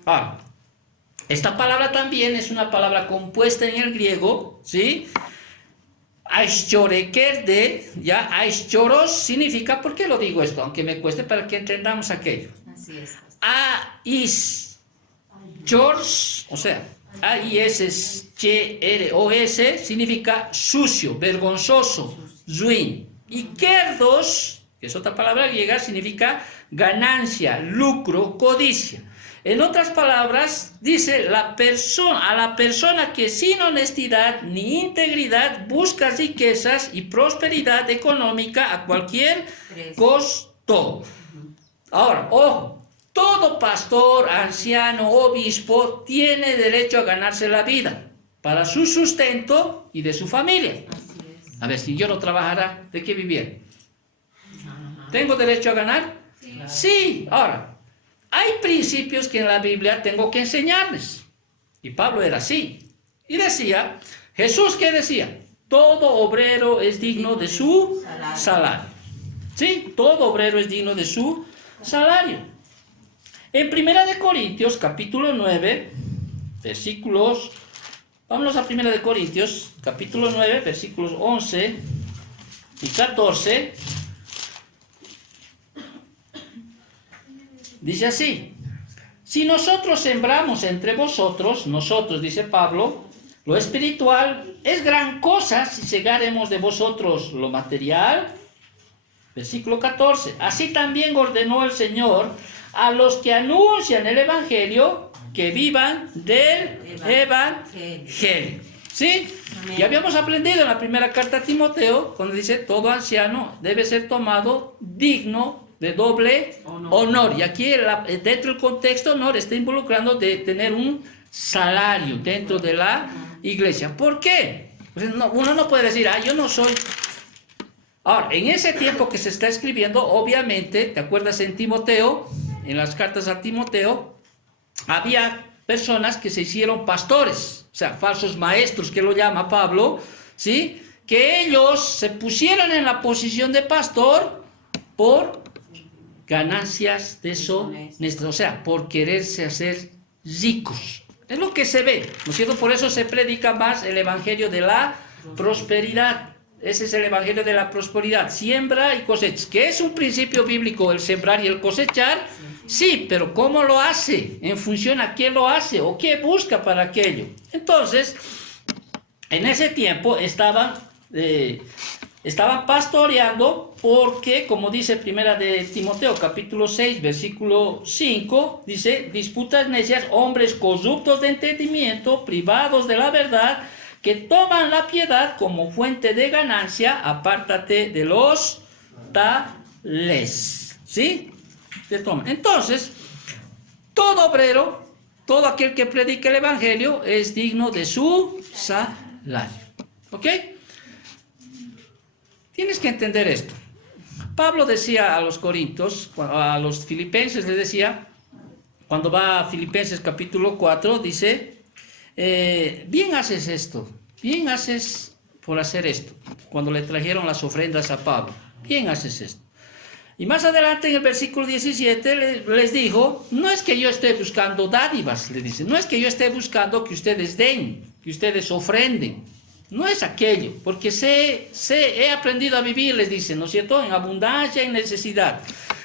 Ahora, esta palabra también es una palabra compuesta en el griego, ¿sí? Aischorekerde, ya, aischoros significa, ¿por qué lo digo esto? Aunque me cueste para que entendamos aquello. Así es. Aischors, o sea, A-I-S-C-R-O-S significa sucio, vergonzoso, ruin. Y kerdos, que es otra palabra griega, significa ganancia, lucro, codicia. En otras palabras, dice a la persona que sin honestidad ni integridad busca riquezas y prosperidad económica a cualquier costo. Ahora, ojo, todo pastor, anciano, obispo tiene derecho a ganarse la vida para su sustento y de su familia. A ver, si yo no trabajara, ¿de qué viviera? ¿Tengo derecho a ganar? Sí. Ahora, hay principios que en la Biblia tengo que enseñarles. Y Pablo era así. Y decía, Jesús, ¿qué decía? Todo obrero es digno de su salario. ¿Sí? Todo obrero es digno de su salario. En 1 Corintios, capítulo 9, versículos... Vámonos a 1 Corintios, capítulo 9, versículos 11 y 14... Dice así, si nosotros sembramos entre vosotros, nosotros, dice Pablo, lo espiritual, es gran cosa si segaremos de vosotros lo material. Versículo 14, así también ordenó el Señor a los que anuncian el Evangelio que vivan del Evangelio. ¿Sí? Amén. Y habíamos aprendido en la primera carta a Timoteo, cuando dice, todo anciano debe ser tomado digno de doble honor. Y aquí dentro del contexto honor está involucrando de tener un salario dentro de la iglesia. ¿Por qué? Pues uno no puede decir, yo no soy. Ahora, en ese tiempo que se está escribiendo, obviamente, ¿te acuerdas en Timoteo? En las cartas a Timoteo, había personas que se hicieron pastores, o sea, falsos maestros, que lo llama Pablo, ¿sí? Que ellos se pusieron en la posición de pastor por ganancias deshonestas, o sea, por quererse hacer ricos. Es lo que se ve, ¿no es cierto? Por eso se predica más el evangelio de la prosperidad. Ese es el evangelio de la prosperidad, siembra y cosecha, que es un principio bíblico el sembrar y el cosechar, sí, pero ¿cómo lo hace? En función a qué lo hace o qué busca para aquello. Entonces, en ese tiempo estaban pastoreando porque, como dice primera de Timoteo, capítulo 6, versículo 5, dice, disputas necias, hombres corruptos de entendimiento, privados de la verdad, que toman la piedad como fuente de ganancia, apártate de los tales. ¿Sí? Te toman. Entonces, todo obrero, todo aquel que predica el evangelio, es digno de su salario. ¿Ok? Tienes que entender esto. Pablo decía a los corintios, a los filipenses les decía, cuando va a Filipenses capítulo 4, dice, bien haces esto, bien haces por hacer esto. Cuando le trajeron las ofrendas a Pablo, bien haces esto. Y más adelante en el versículo 17 les dijo, no es que yo esté buscando dádivas, le dice, no es que yo esté buscando que ustedes den, que ustedes ofrenden. No es aquello, porque he aprendido a vivir, les dice, ¿no es cierto? En abundancia, en necesidad.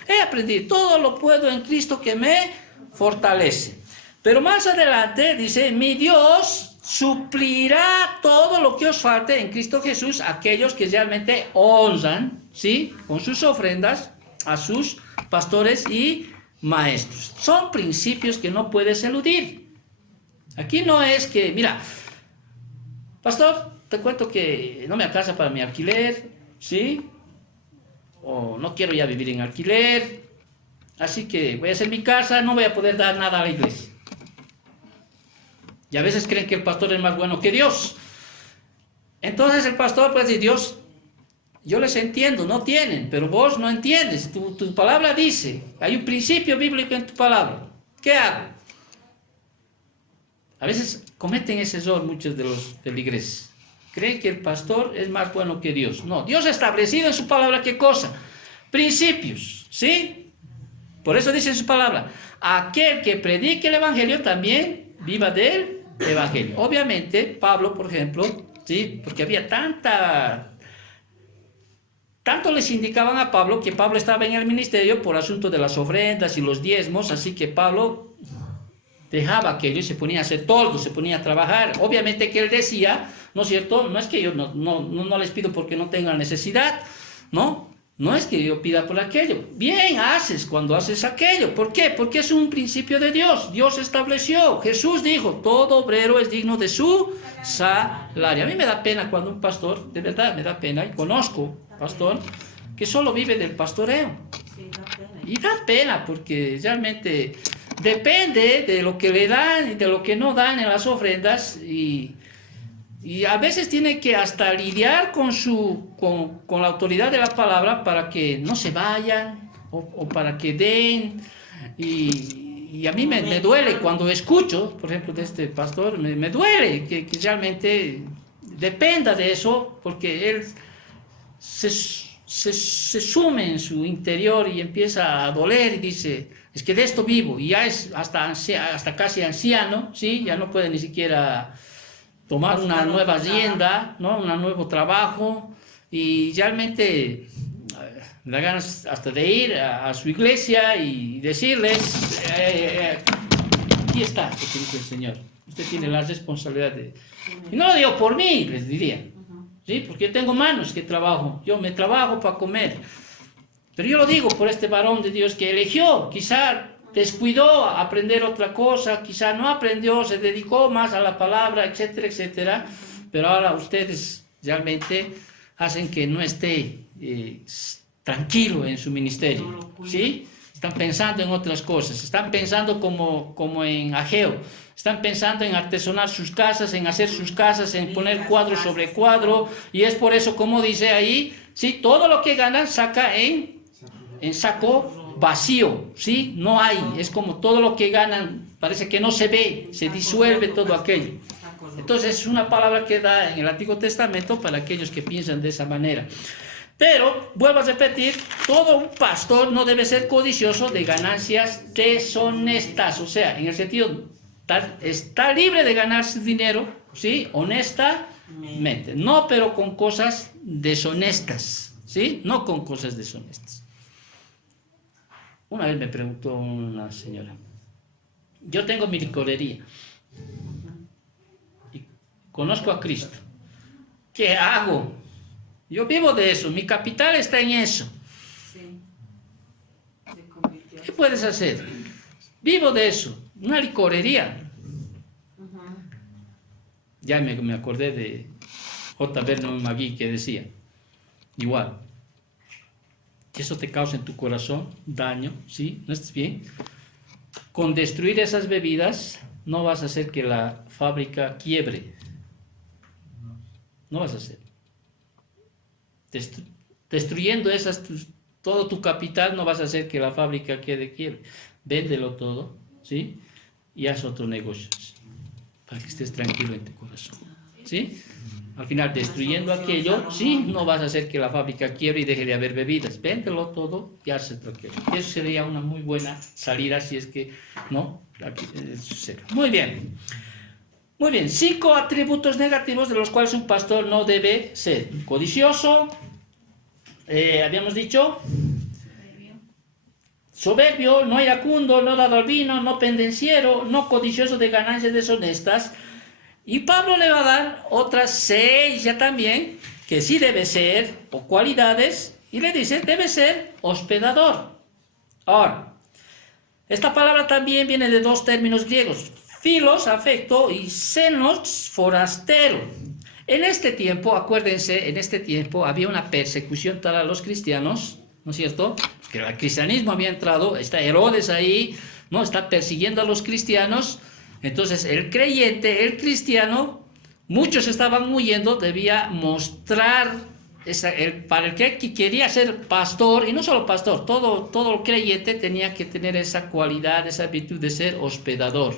He aprendido, todo lo puedo en Cristo que me fortalece. Pero más adelante dice, mi Dios suplirá todo lo que os falte en Cristo Jesús, aquellos que realmente honran, ¿sí? Con sus ofrendas a sus pastores y maestros. Son principios que no puedes eludir. Aquí no es que, mira, pastor, te cuento que no me alcanza para mi alquiler, ¿sí? O no quiero ya vivir en alquiler, así que voy a hacer mi casa, no voy a poder dar nada a la iglesia. Y a veces creen que el pastor es más bueno que Dios. Entonces el pastor puede decir, Dios, yo les entiendo, no tienen, pero vos no entiendes. Tu palabra dice, hay un principio bíblico en tu palabra. ¿Qué hago? A veces cometen ese error muchos de los feligreses. Creen que el pastor es más bueno que Dios. No, Dios ha establecido en su palabra, ¿qué cosa? Principios, ¿sí? Por eso dice en su palabra, aquel que predique el evangelio también viva del evangelio. Obviamente, Pablo, por ejemplo, ¿sí? Porque había tanto les indicaban a Pablo que Pablo estaba en el ministerio por asunto de las ofrendas y los diezmos, así que Pablo dejaba aquello y se ponía a hacer todo, se ponía a trabajar. Obviamente que él decía, ¿no es cierto? No es que yo no les pido porque no tengan necesidad, ¿no? No es que yo pida por aquello. Bien haces cuando haces aquello. ¿Por qué? Porque es un principio de Dios. Dios estableció. Jesús dijo, todo obrero es digno de su salario. A mí me da pena cuando un pastor, de verdad me da pena, y conozco pastor, que solo vive del pastoreo. Y da pena porque realmente depende de lo que le dan y de lo que no dan en las ofrendas y a veces tiene que hasta lidiar con la autoridad de la palabra para que no se vayan o para que den. Y a mí me duele cuando escucho, por ejemplo, de este pastor, me duele que realmente dependa de eso, porque él se sume en su interior y empieza a doler y dice, es que de esto vivo, y ya es hasta casi anciano, ¿sí? Ya no puede ni siquiera tomar una nueva rienda, ¿no? Un nuevo trabajo, y realmente me da ganas hasta de ir a su iglesia y decirles, aquí está, lo que dice el Señor, usted tiene la responsabilidad de... Y no lo digo por mí, les diría, ¿sí? Porque yo tengo manos que trabajo, yo me trabajo para comer, pero yo lo digo por este varón de Dios que eligió, quizá descuidó a aprender otra cosa, quizá no aprendió, se dedicó más a la palabra, etcétera, etcétera, pero ahora ustedes realmente hacen que no esté tranquilo en su ministerio, ¿sí? Están pensando en otras cosas, están pensando como en Ageo, están pensando en artesonar sus casas, en hacer sus casas, en poner cuadro sobre cuadro, y es por eso, como dice ahí, ¿sí? Todo lo que ganan saca en saco vacío, ¿sí? No hay, es como todo lo que ganan, parece que no se ve, se disuelve todo aquello. Entonces es una palabra que da en el Antiguo Testamento para aquellos que piensan de esa manera. Pero, vuelvo a repetir, todo un pastor no debe ser codicioso de ganancias deshonestas, o sea, en el sentido, está libre de ganarse dinero, ¿sí? Honestamente, no, pero con cosas deshonestas, ¿sí? No con cosas deshonestas. Una vez me preguntó una señora, yo tengo mi licorería y conozco a Cristo, ¿qué hago? Yo vivo de eso, mi capital está en eso. ¿Qué puedes hacer? Vivo de eso, una licorería. Ya me acordé de J. Vernon McGee que decía, igual, que eso te causa en tu corazón daño, ¿sí? ¿No estás bien? Con destruir esas bebidas no vas a hacer que la fábrica quiebre. No vas a hacer. Destruyendo todo tu capital no vas a hacer que la fábrica quiebre. Véndelo todo, ¿sí? Y haz otro negocio, ¿sí? Para que estés tranquilo en tu corazón, ¿sí? Al final, destruyendo aquello, sí, no vas a hacer que la fábrica quiebre y deje de haber bebidas. Véndelo todo y haz otro aquello. Eso sería una muy buena salida si es que, ¿no? Muy bien. Muy bien. 5 atributos negativos de los cuales un pastor no debe ser. Codicioso, habíamos dicho, soberbio, no iracundo, no dado al vino, no pendenciero, no codicioso de ganancias deshonestas. Y Pablo le va a dar otras 6 ya también, que sí debe ser, o cualidades, y le dice, debe ser hospedador. Ahora, esta palabra también viene de 2 términos griegos, filos, afecto, y xenos, forastero. En este tiempo, acuérdense, en este tiempo había una persecución tal a los cristianos, ¿no es cierto? Que el cristianismo había entrado, está Herodes ahí, ¿no? Está persiguiendo a los cristianos. Entonces el creyente, el cristiano, muchos estaban huyendo, debía mostrar, para el que quería ser pastor, y no solo pastor, todo creyente tenía que tener esa cualidad, esa virtud de ser hospedador,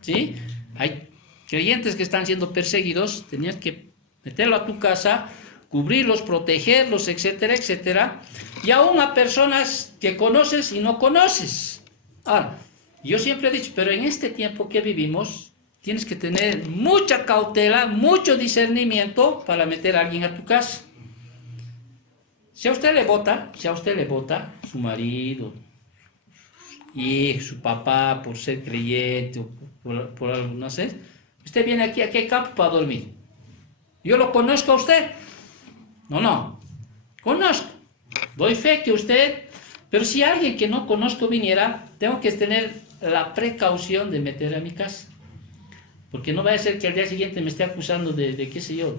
¿sí? Hay creyentes que están siendo perseguidos, tenías que meterlo a tu casa, cubrirlos, protegerlos, etcétera, etcétera, y aún a personas que conoces y no conoces. Ahora, yo siempre he dicho, pero en este tiempo que vivimos, tienes que tener mucha cautela, mucho discernimiento para meter a alguien a tu casa. Si a usted le vota su marido, y su papá por ser creyente, o por algo, no sé, usted viene aquí al campo para dormir. ¿Yo lo conozco a usted? No, conozco. Doy fe que usted, pero si alguien que no conozco viniera, tengo que tener la precaución de meter a mi casa. Porque no vaya a ser que al día siguiente me esté acusando de qué sé yo,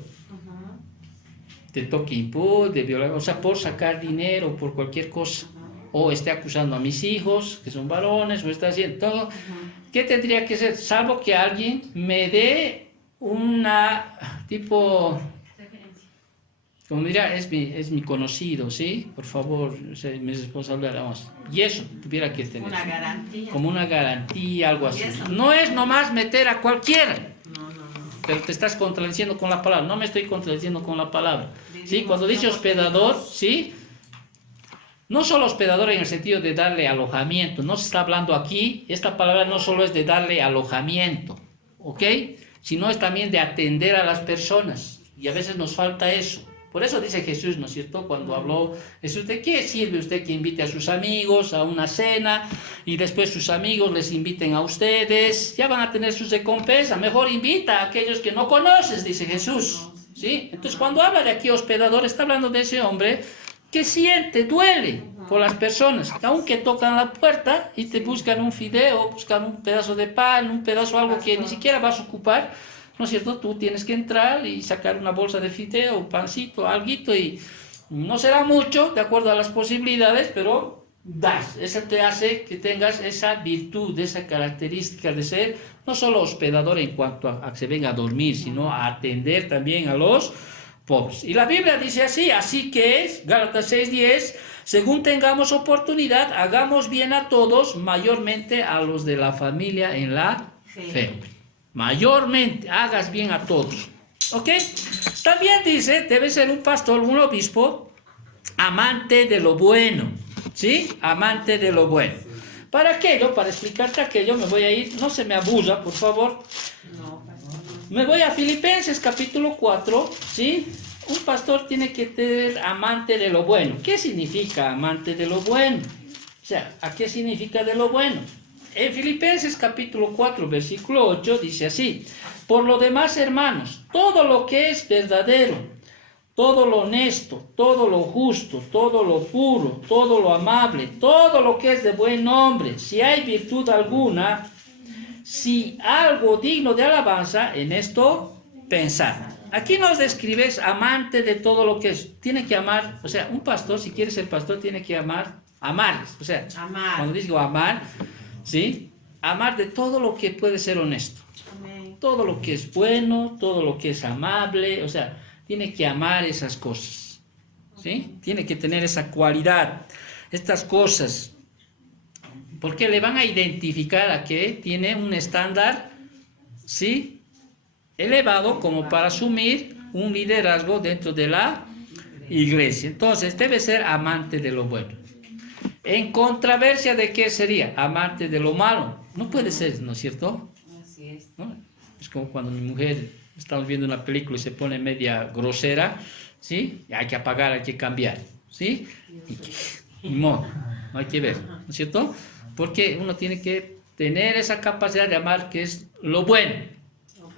de toque impú, de violar, o sea, por sacar dinero, por cualquier cosa. O esté acusando a mis hijos, que son varones, o está haciendo todo. ¿Qué tendría que ser? Salvo que alguien me dé una tipo, como dirá, es mi conocido, ¿sí? Por favor, mi esposa hablará más. Y eso tuviera que tener. Una garantía. Como una garantía, algo así. No es nomás meter a cualquiera. No. Pero te estás contradiciendo con la palabra. No me estoy contradiciendo con la palabra. ¿Sí? Cuando dice hospedador, ¿sí? No solo hospedador en el sentido de darle alojamiento, no se está hablando aquí, esta palabra no solo es de darle alojamiento, ¿ok? Sino es también de atender a las personas, y a veces nos falta eso. Por eso dice Jesús, ¿no es cierto? Cuando habló Jesús, ¿de qué sirve usted que invite a sus amigos a una cena y después sus amigos les inviten a ustedes? Ya van a tener sus recompensas, mejor invita a aquellos que no conoces, dice Jesús, ¿sí? Entonces cuando habla de aquí hospedador, está hablando de ese hombre que siente, duele por las personas, aunque tocan la puerta y te buscan un fideo, buscan un pedazo de pan, un pedazo de algo que ni siquiera vas a ocupar, ¿no es cierto? Tú tienes que entrar y sacar una bolsa de fideo, un pancito, alguito, y no será mucho, de acuerdo a las posibilidades, pero das. Eso te hace que tengas esa virtud, esa característica de ser no solo hospedador en cuanto a que se venga a dormir, sino a atender también a los pobres. Y la Biblia dice así que es, Gálatas 6:10, según tengamos oportunidad, hagamos bien a todos, mayormente a los de la familia en la fe. Mayormente, hagas bien a todos. ¿Ok? También dice, debe ser un pastor, un obispo, amante de lo bueno. ¿Sí? Amante de lo bueno. Para aquello, para explicarte aquello, me voy a ir, no se me abusa, por favor. Me voy a Filipenses capítulo 4, ¿sí? Un pastor tiene que ser amante de lo bueno. ¿Qué significa amante de lo bueno? O sea, ¿a qué significa de lo bueno? En Filipenses capítulo 4, versículo 8, dice así: por lo demás, hermanos, todo lo que es verdadero, todo lo honesto, todo lo justo, todo lo puro, todo lo amable, todo lo que es de buen nombre, si hay virtud alguna, si algo digno de alabanza, en esto pensad. Aquí nos describes amante de todo lo que es. Tiene que amar, o sea, un pastor, si quiere ser pastor, tiene que amar. O sea, cuando digo amar, ¿sí? Amar de todo lo que puede ser honesto. Amén. Todo lo que es bueno, todo lo que es amable, o sea, tiene que amar esas cosas, ¿sí? Tiene que tener esa cualidad, estas cosas, porque le van a identificar a que tiene un estándar, ¿sí? Elevado como para asumir un liderazgo dentro de la iglesia. Entonces debe ser amante de lo bueno. En controversia de qué sería amante de lo malo, no puede ser, ¿no es cierto? Así es. ¿No? Es como cuando mi mujer, estamos viendo una película y se pone media grosera, ¿sí? Hay que apagar, hay que cambiar, ¿sí? No hay que ver, ¿no es cierto? Porque uno tiene que tener esa capacidad de amar, que es lo bueno,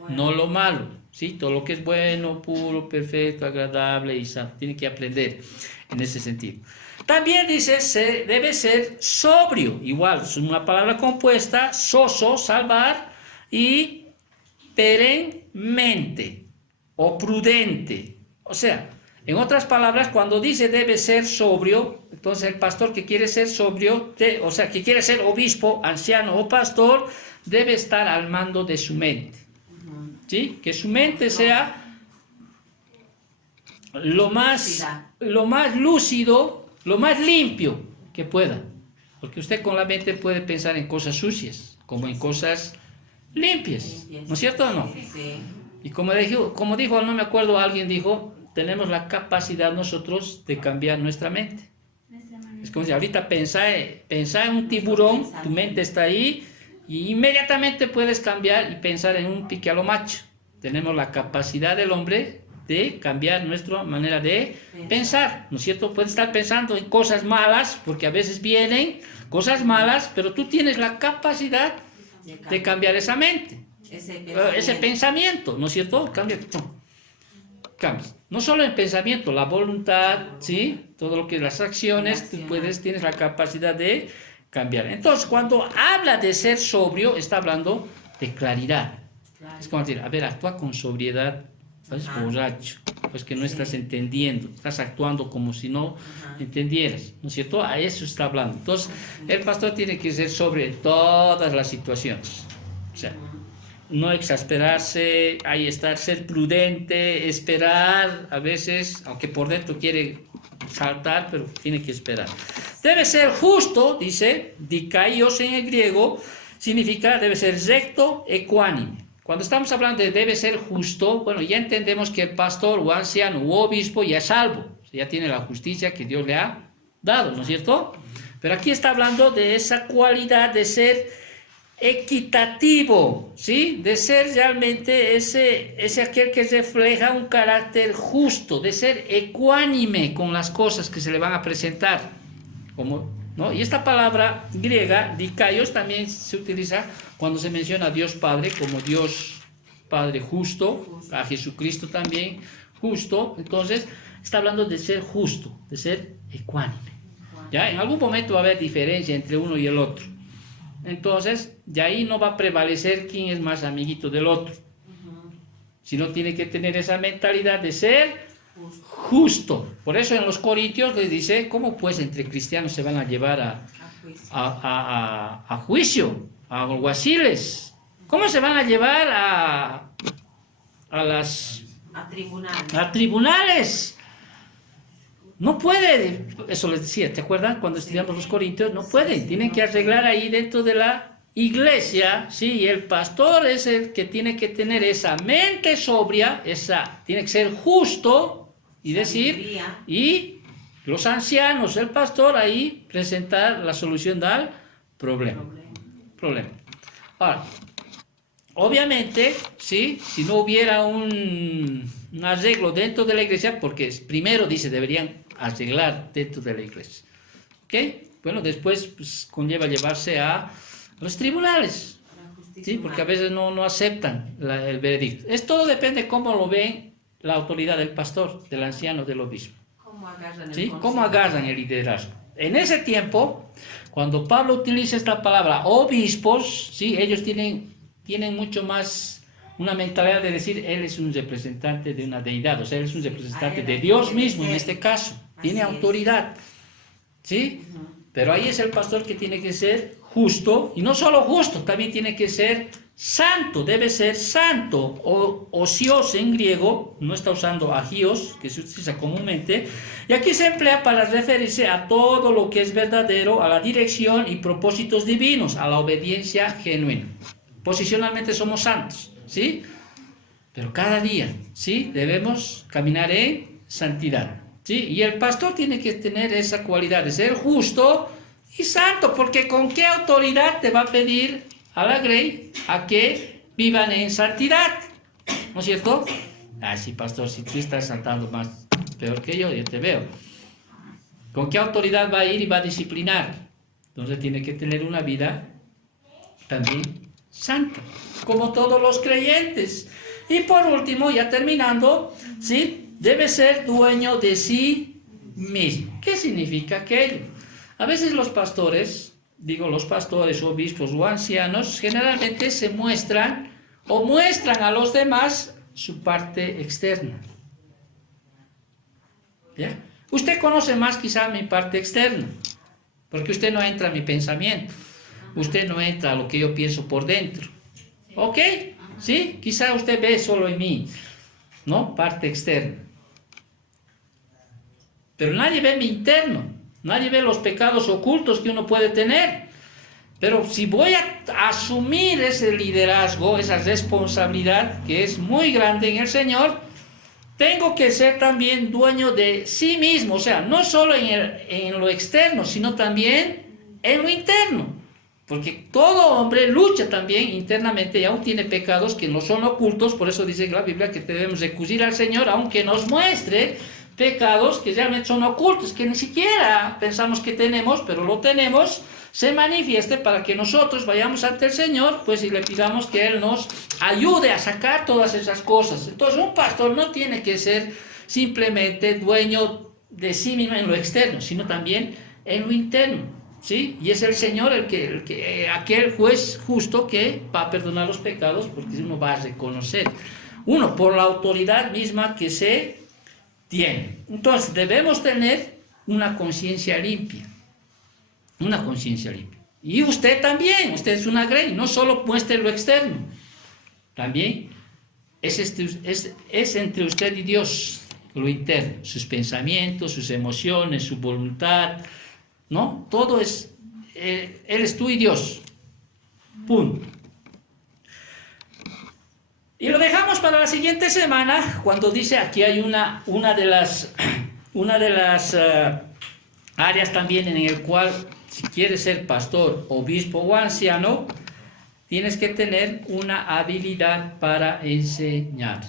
no lo malo, ¿sí? Todo lo que es bueno, puro, perfecto, agradable y sano, tiene que aprender en ese sentido. También dice, debe ser sobrio, igual, es una palabra compuesta, soso, salvar, y perenmente, o prudente. O sea, en otras palabras, cuando dice debe ser sobrio, entonces el pastor que quiere ser sobrio, o sea, que quiere ser obispo, anciano o pastor, debe estar al mando de su mente. ¿sí? Que su mente sea lo más lúcido, lo más limpio que pueda. Porque usted con la mente puede pensar en cosas sucias, como en cosas limpias. ¿No es cierto o no? Sí. Y como dijo, no me acuerdo, alguien dijo, tenemos la capacidad nosotros de cambiar nuestra mente. Es como si ahorita pensá en un tiburón, tu mente está ahí, y inmediatamente puedes cambiar y pensar en un pique a lo macho. Tenemos la capacidad del hombre de cambiar nuestra manera de pensar, ¿no es cierto? Puedes estar pensando en cosas malas, porque a veces vienen cosas malas, pero tú tienes la capacidad de cambiar esa mente, ese pensamiento, ¿no es cierto? Cambia. No solo en pensamiento, la voluntad, ¿sí? Todo lo que es las acciones, tú tienes la capacidad de cambiar. Entonces, cuando habla de ser sobrio, está hablando de claridad. Es como decir, a ver, actúa con sobriedad, estás borracho, pues que no estás entendiendo, estás actuando como si no entendieras, ¿no es cierto? A eso está hablando. Entonces, el pastor tiene que ser sobre todas las situaciones, o sea, no exasperarse, ahí estar, ser prudente, esperar, a veces, aunque por dentro quiere saltar, pero tiene que esperar. Debe ser justo, dice, dikaios en el griego, significa debe ser recto, ecuánime. Cuando estamos hablando de debe ser justo, bueno, ya entendemos que el pastor o anciano u obispo ya es salvo, ya tiene la justicia que Dios le ha dado, ¿no es cierto? Pero aquí está hablando de esa cualidad de ser equitativo, ¿sí? De ser realmente ese aquel que refleja un carácter justo, de ser ecuánime con las cosas que se le van a presentar, ¿no? Y esta palabra griega, dikaios, también se utiliza cuando se menciona a Dios Padre como Dios Padre justo, a Jesucristo también justo. Entonces está hablando de ser justo, de ser ecuánime. ¿Ya? En algún momento va a haber diferencia entre uno y el otro. Entonces, de ahí no va a prevalecer quién es más amiguito del otro, sino tiene que tener esa mentalidad de ser justo. Por eso en los Corintios les dice, ¿cómo pues entre cristianos se van a llevar a juicio, a alguaciles? ¿Cómo se van a llevar a tribunales? No puede, eso les decía, ¿te acuerdan? Cuando estudiamos los Corintios, no pueden, tienen que arreglar ahí dentro de la iglesia, ¿sí? Y el pastor es el que tiene que tener esa mente sobria, tiene que ser justo y decir, y los ancianos, el pastor ahí presentar la solución al problema. Ahora, obviamente, ¿sí? Si no hubiera un arreglo dentro de la iglesia, porque primero dice deberían arreglar dentro de la iglesia, ¿ok? Bueno, después pues, conlleva llevarse a los tribunales, ¿sí? Porque a veces no aceptan el veredicto. Todo depende de cómo lo ven la autoridad del pastor, del anciano, del obispo. ¿Cómo agarran el liderazgo? En ese tiempo, cuando Pablo utiliza esta palabra obispos, ¿sí? Ellos tienen mucho más una mentalidad de decir, él es un representante de una deidad, o sea, él es un representante de Dios mismo en este caso, tiene autoridad, ¿sí? Pero ahí es el pastor que tiene que ser justo, y no solo justo, también tiene que ser santo, debe ser santo, o osios en griego, no está usando agios, que se utiliza comúnmente, y aquí se emplea para referirse a todo lo que es verdadero, a la dirección y propósitos divinos, a la obediencia genuina. Posicionalmente somos santos, ¿sí? Pero cada día, ¿sí? Debemos caminar en santidad, ¿sí? Y el pastor tiene que tener esa cualidad de ser justo y santo, porque ¿con qué autoridad te va a pedir a la Grey a que vivan en santidad? ¿No es cierto? Sí, pastor, si tú estás saltando más peor que yo te veo. ¿Con qué autoridad va a ir y va a disciplinar? Entonces tiene que tener una vida también santa, como todos los creyentes. Y por último, ya terminando, ¿sí? Debe ser dueño de sí mismo. ¿Qué significa aquello? A veces los pastores, obispos o ancianos, generalmente se muestran o muestran a los demás su parte externa. ¿Ya? Usted conoce más quizá mi parte externa, porque usted no entra a mi pensamiento. Usted no entra a lo que yo pienso por dentro. ¿Ok? ¿Sí? Quizá usted ve solo en mí, ¿no? Parte externa. Pero nadie ve mi interno, nadie ve los pecados ocultos que uno puede tener. Pero si voy a asumir ese liderazgo, esa responsabilidad que es muy grande en el Señor, tengo que ser también dueño de sí mismo, o sea, no solo en lo externo, sino también en lo interno. Porque todo hombre lucha también internamente y aún tiene pecados que no son ocultos, por eso dice la Biblia que debemos recurrir al Señor, aunque nos muestre pecados que realmente son ocultos, que ni siquiera pensamos que tenemos, pero lo tenemos, se manifieste para que nosotros vayamos ante el Señor, pues y le pidamos que Él nos ayude a sacar todas esas cosas. Entonces un pastor no tiene que ser simplemente dueño de sí mismo en lo externo, sino también en lo interno, ¿sí? Y es el Señor aquel juez justo que va a perdonar los pecados, porque uno va a reconocer, uno por la autoridad misma que se tiene. Entonces debemos tener una conciencia limpia. Una conciencia limpia. Y usted también, usted es una grey, no solo muestre lo externo, también es entre usted y Dios lo interno, sus pensamientos, sus emociones, su voluntad, ¿no? Todo es, Él es tú y Dios, punto. Y lo dejamos para la siguiente semana, cuando dice aquí hay una de las áreas también en el cual si quieres ser pastor, obispo o anciano, tienes que tener una habilidad para enseñar.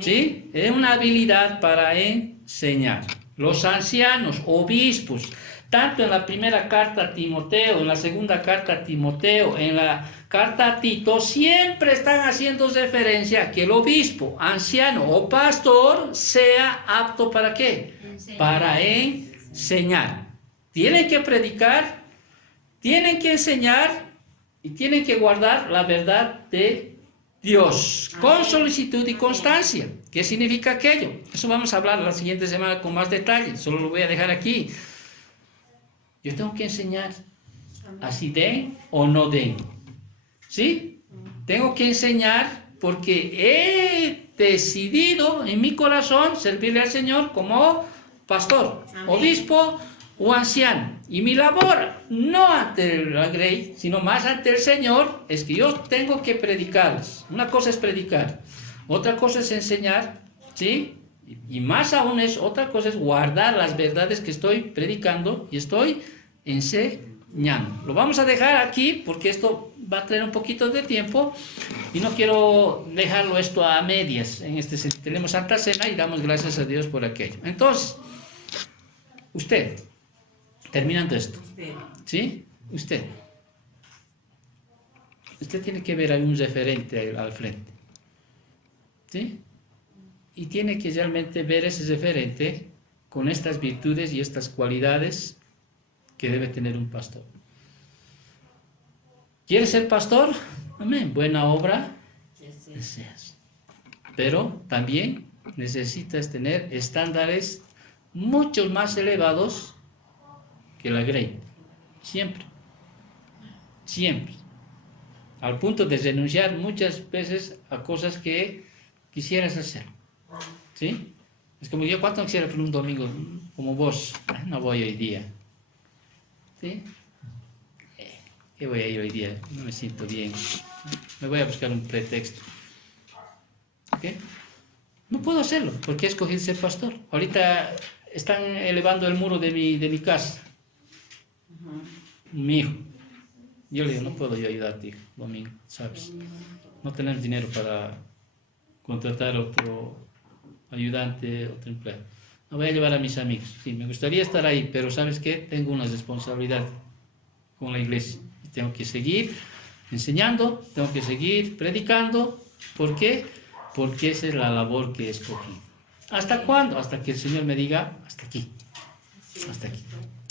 ¿Sí? Es una habilidad para enseñar. Los ancianos, obispos, tanto en la primera carta a Timoteo, en la segunda carta a Timoteo, en la carta a Tito, siempre están haciendo referencia a que el obispo, anciano o pastor sea apto ¿para qué? Para enseñar. Tienen que predicar, tienen que enseñar y tienen que guardar la verdad de Dios con solicitud y constancia. ¿Qué significa aquello? Eso vamos a hablar la siguiente semana con más detalle, solo lo voy a dejar aquí. Yo tengo que enseñar, así den o no den, ¿sí? Tengo que enseñar porque he decidido en mi corazón servirle al Señor como pastor, obispo o anciano. Y mi labor, no ante la grey, sino más ante el Señor, es que yo tengo que predicarles. Una cosa es predicar, otra cosa es enseñar, ¿sí? Y más aún otra cosa es guardar las verdades que estoy predicando y estoy enseñando. Lo vamos a dejar aquí porque esto va a tener un poquito de tiempo y no quiero dejarlo esto a medias. En este sentido, tenemos Santa Cena y damos gracias a Dios por aquello. Entonces, usted, terminando esto, ¿sí? Usted tiene que ver a un referente al frente, ¿sí? Y tiene que realmente ver ese referente con estas virtudes y estas cualidades que debe tener un pastor. ¿Quieres ser pastor? Amén. Buena obra deseas. Pero también necesitas tener estándares mucho más elevados que la grey. Siempre. Siempre. Al punto de renunciar muchas veces a cosas que quisieras hacer. ¿Sí? Es como yo, ¿cuánto quisiera por un domingo como vos? No voy hoy día. ¿Sí? ¿Qué voy a ir hoy día? No me siento bien. Me voy a buscar un pretexto. ¿Ok? No puedo hacerlo porque he escogido ser pastor. Ahorita están elevando el muro de mi casa. Mi hijo. Yo le digo, no puedo yo ayudarte, hijo, domingo, ¿sabes? No tenemos dinero para contratar otro ayudante, otro empleado. No voy a llevar a mis amigos. Sí, me gustaría estar ahí, pero ¿sabes qué? Tengo una responsabilidad con la iglesia. Tengo que seguir enseñando, tengo que seguir predicando. ¿Por qué? Porque esa es la labor que escogí. ¿Hasta cuándo? Hasta que el Señor me diga, hasta aquí. Hasta aquí.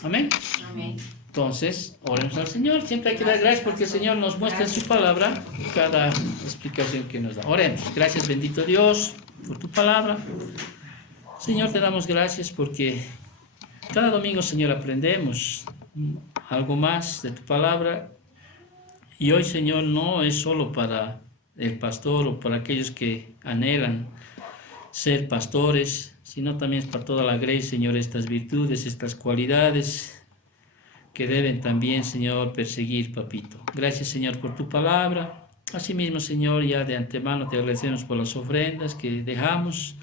Amén. Amén. Entonces, oremos al Señor. Siempre hay que dar gracias porque el Señor nos muestra en su palabra cada explicación que nos da. Oremos. Gracias, bendito Dios, por tu palabra. Señor, te damos gracias porque cada domingo, Señor, aprendemos algo más de tu palabra. Y hoy, Señor, no es solo para el pastor o para aquellos que anhelan ser pastores, sino también es para toda la iglesia, Señor, estas virtudes, estas cualidades que deben también, Señor, perseguir, papito. Gracias, Señor, por tu palabra. Asimismo, Señor, ya de antemano te agradecemos por las ofrendas que dejamos,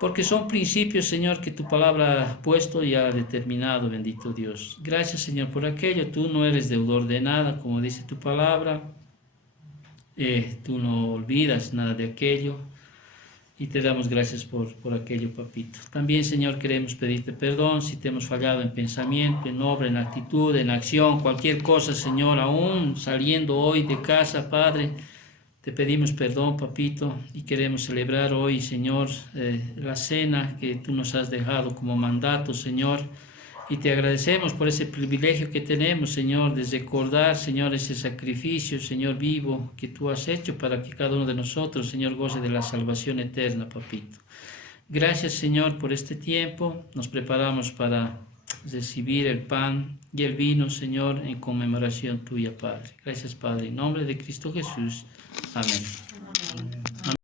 porque son principios, Señor, que tu palabra ha puesto y ha determinado, bendito Dios. Gracias, Señor, por aquello. Tú no eres deudor de nada, como dice tu palabra. Tú no olvidas nada de aquello. Y te damos gracias por aquello, papito. También, Señor, queremos pedirte perdón si te hemos fallado en pensamiento, en obra, en actitud, en acción, cualquier cosa, Señor, aún saliendo hoy de casa, Padre. Te pedimos perdón, papito, y queremos celebrar hoy, Señor, la cena que tú nos has dejado como mandato, Señor. Y te agradecemos por ese privilegio que tenemos, Señor, de recordar, Señor, ese sacrificio, Señor, vivo que tú has hecho para que cada uno de nosotros, Señor, goce de la salvación eterna, papito. Gracias, Señor, por este tiempo. Nos preparamos para recibir el pan y el vino, Señor, en conmemoración tuya, Padre. Gracias, Padre. En nombre de Cristo Jesús. Amén. Amén.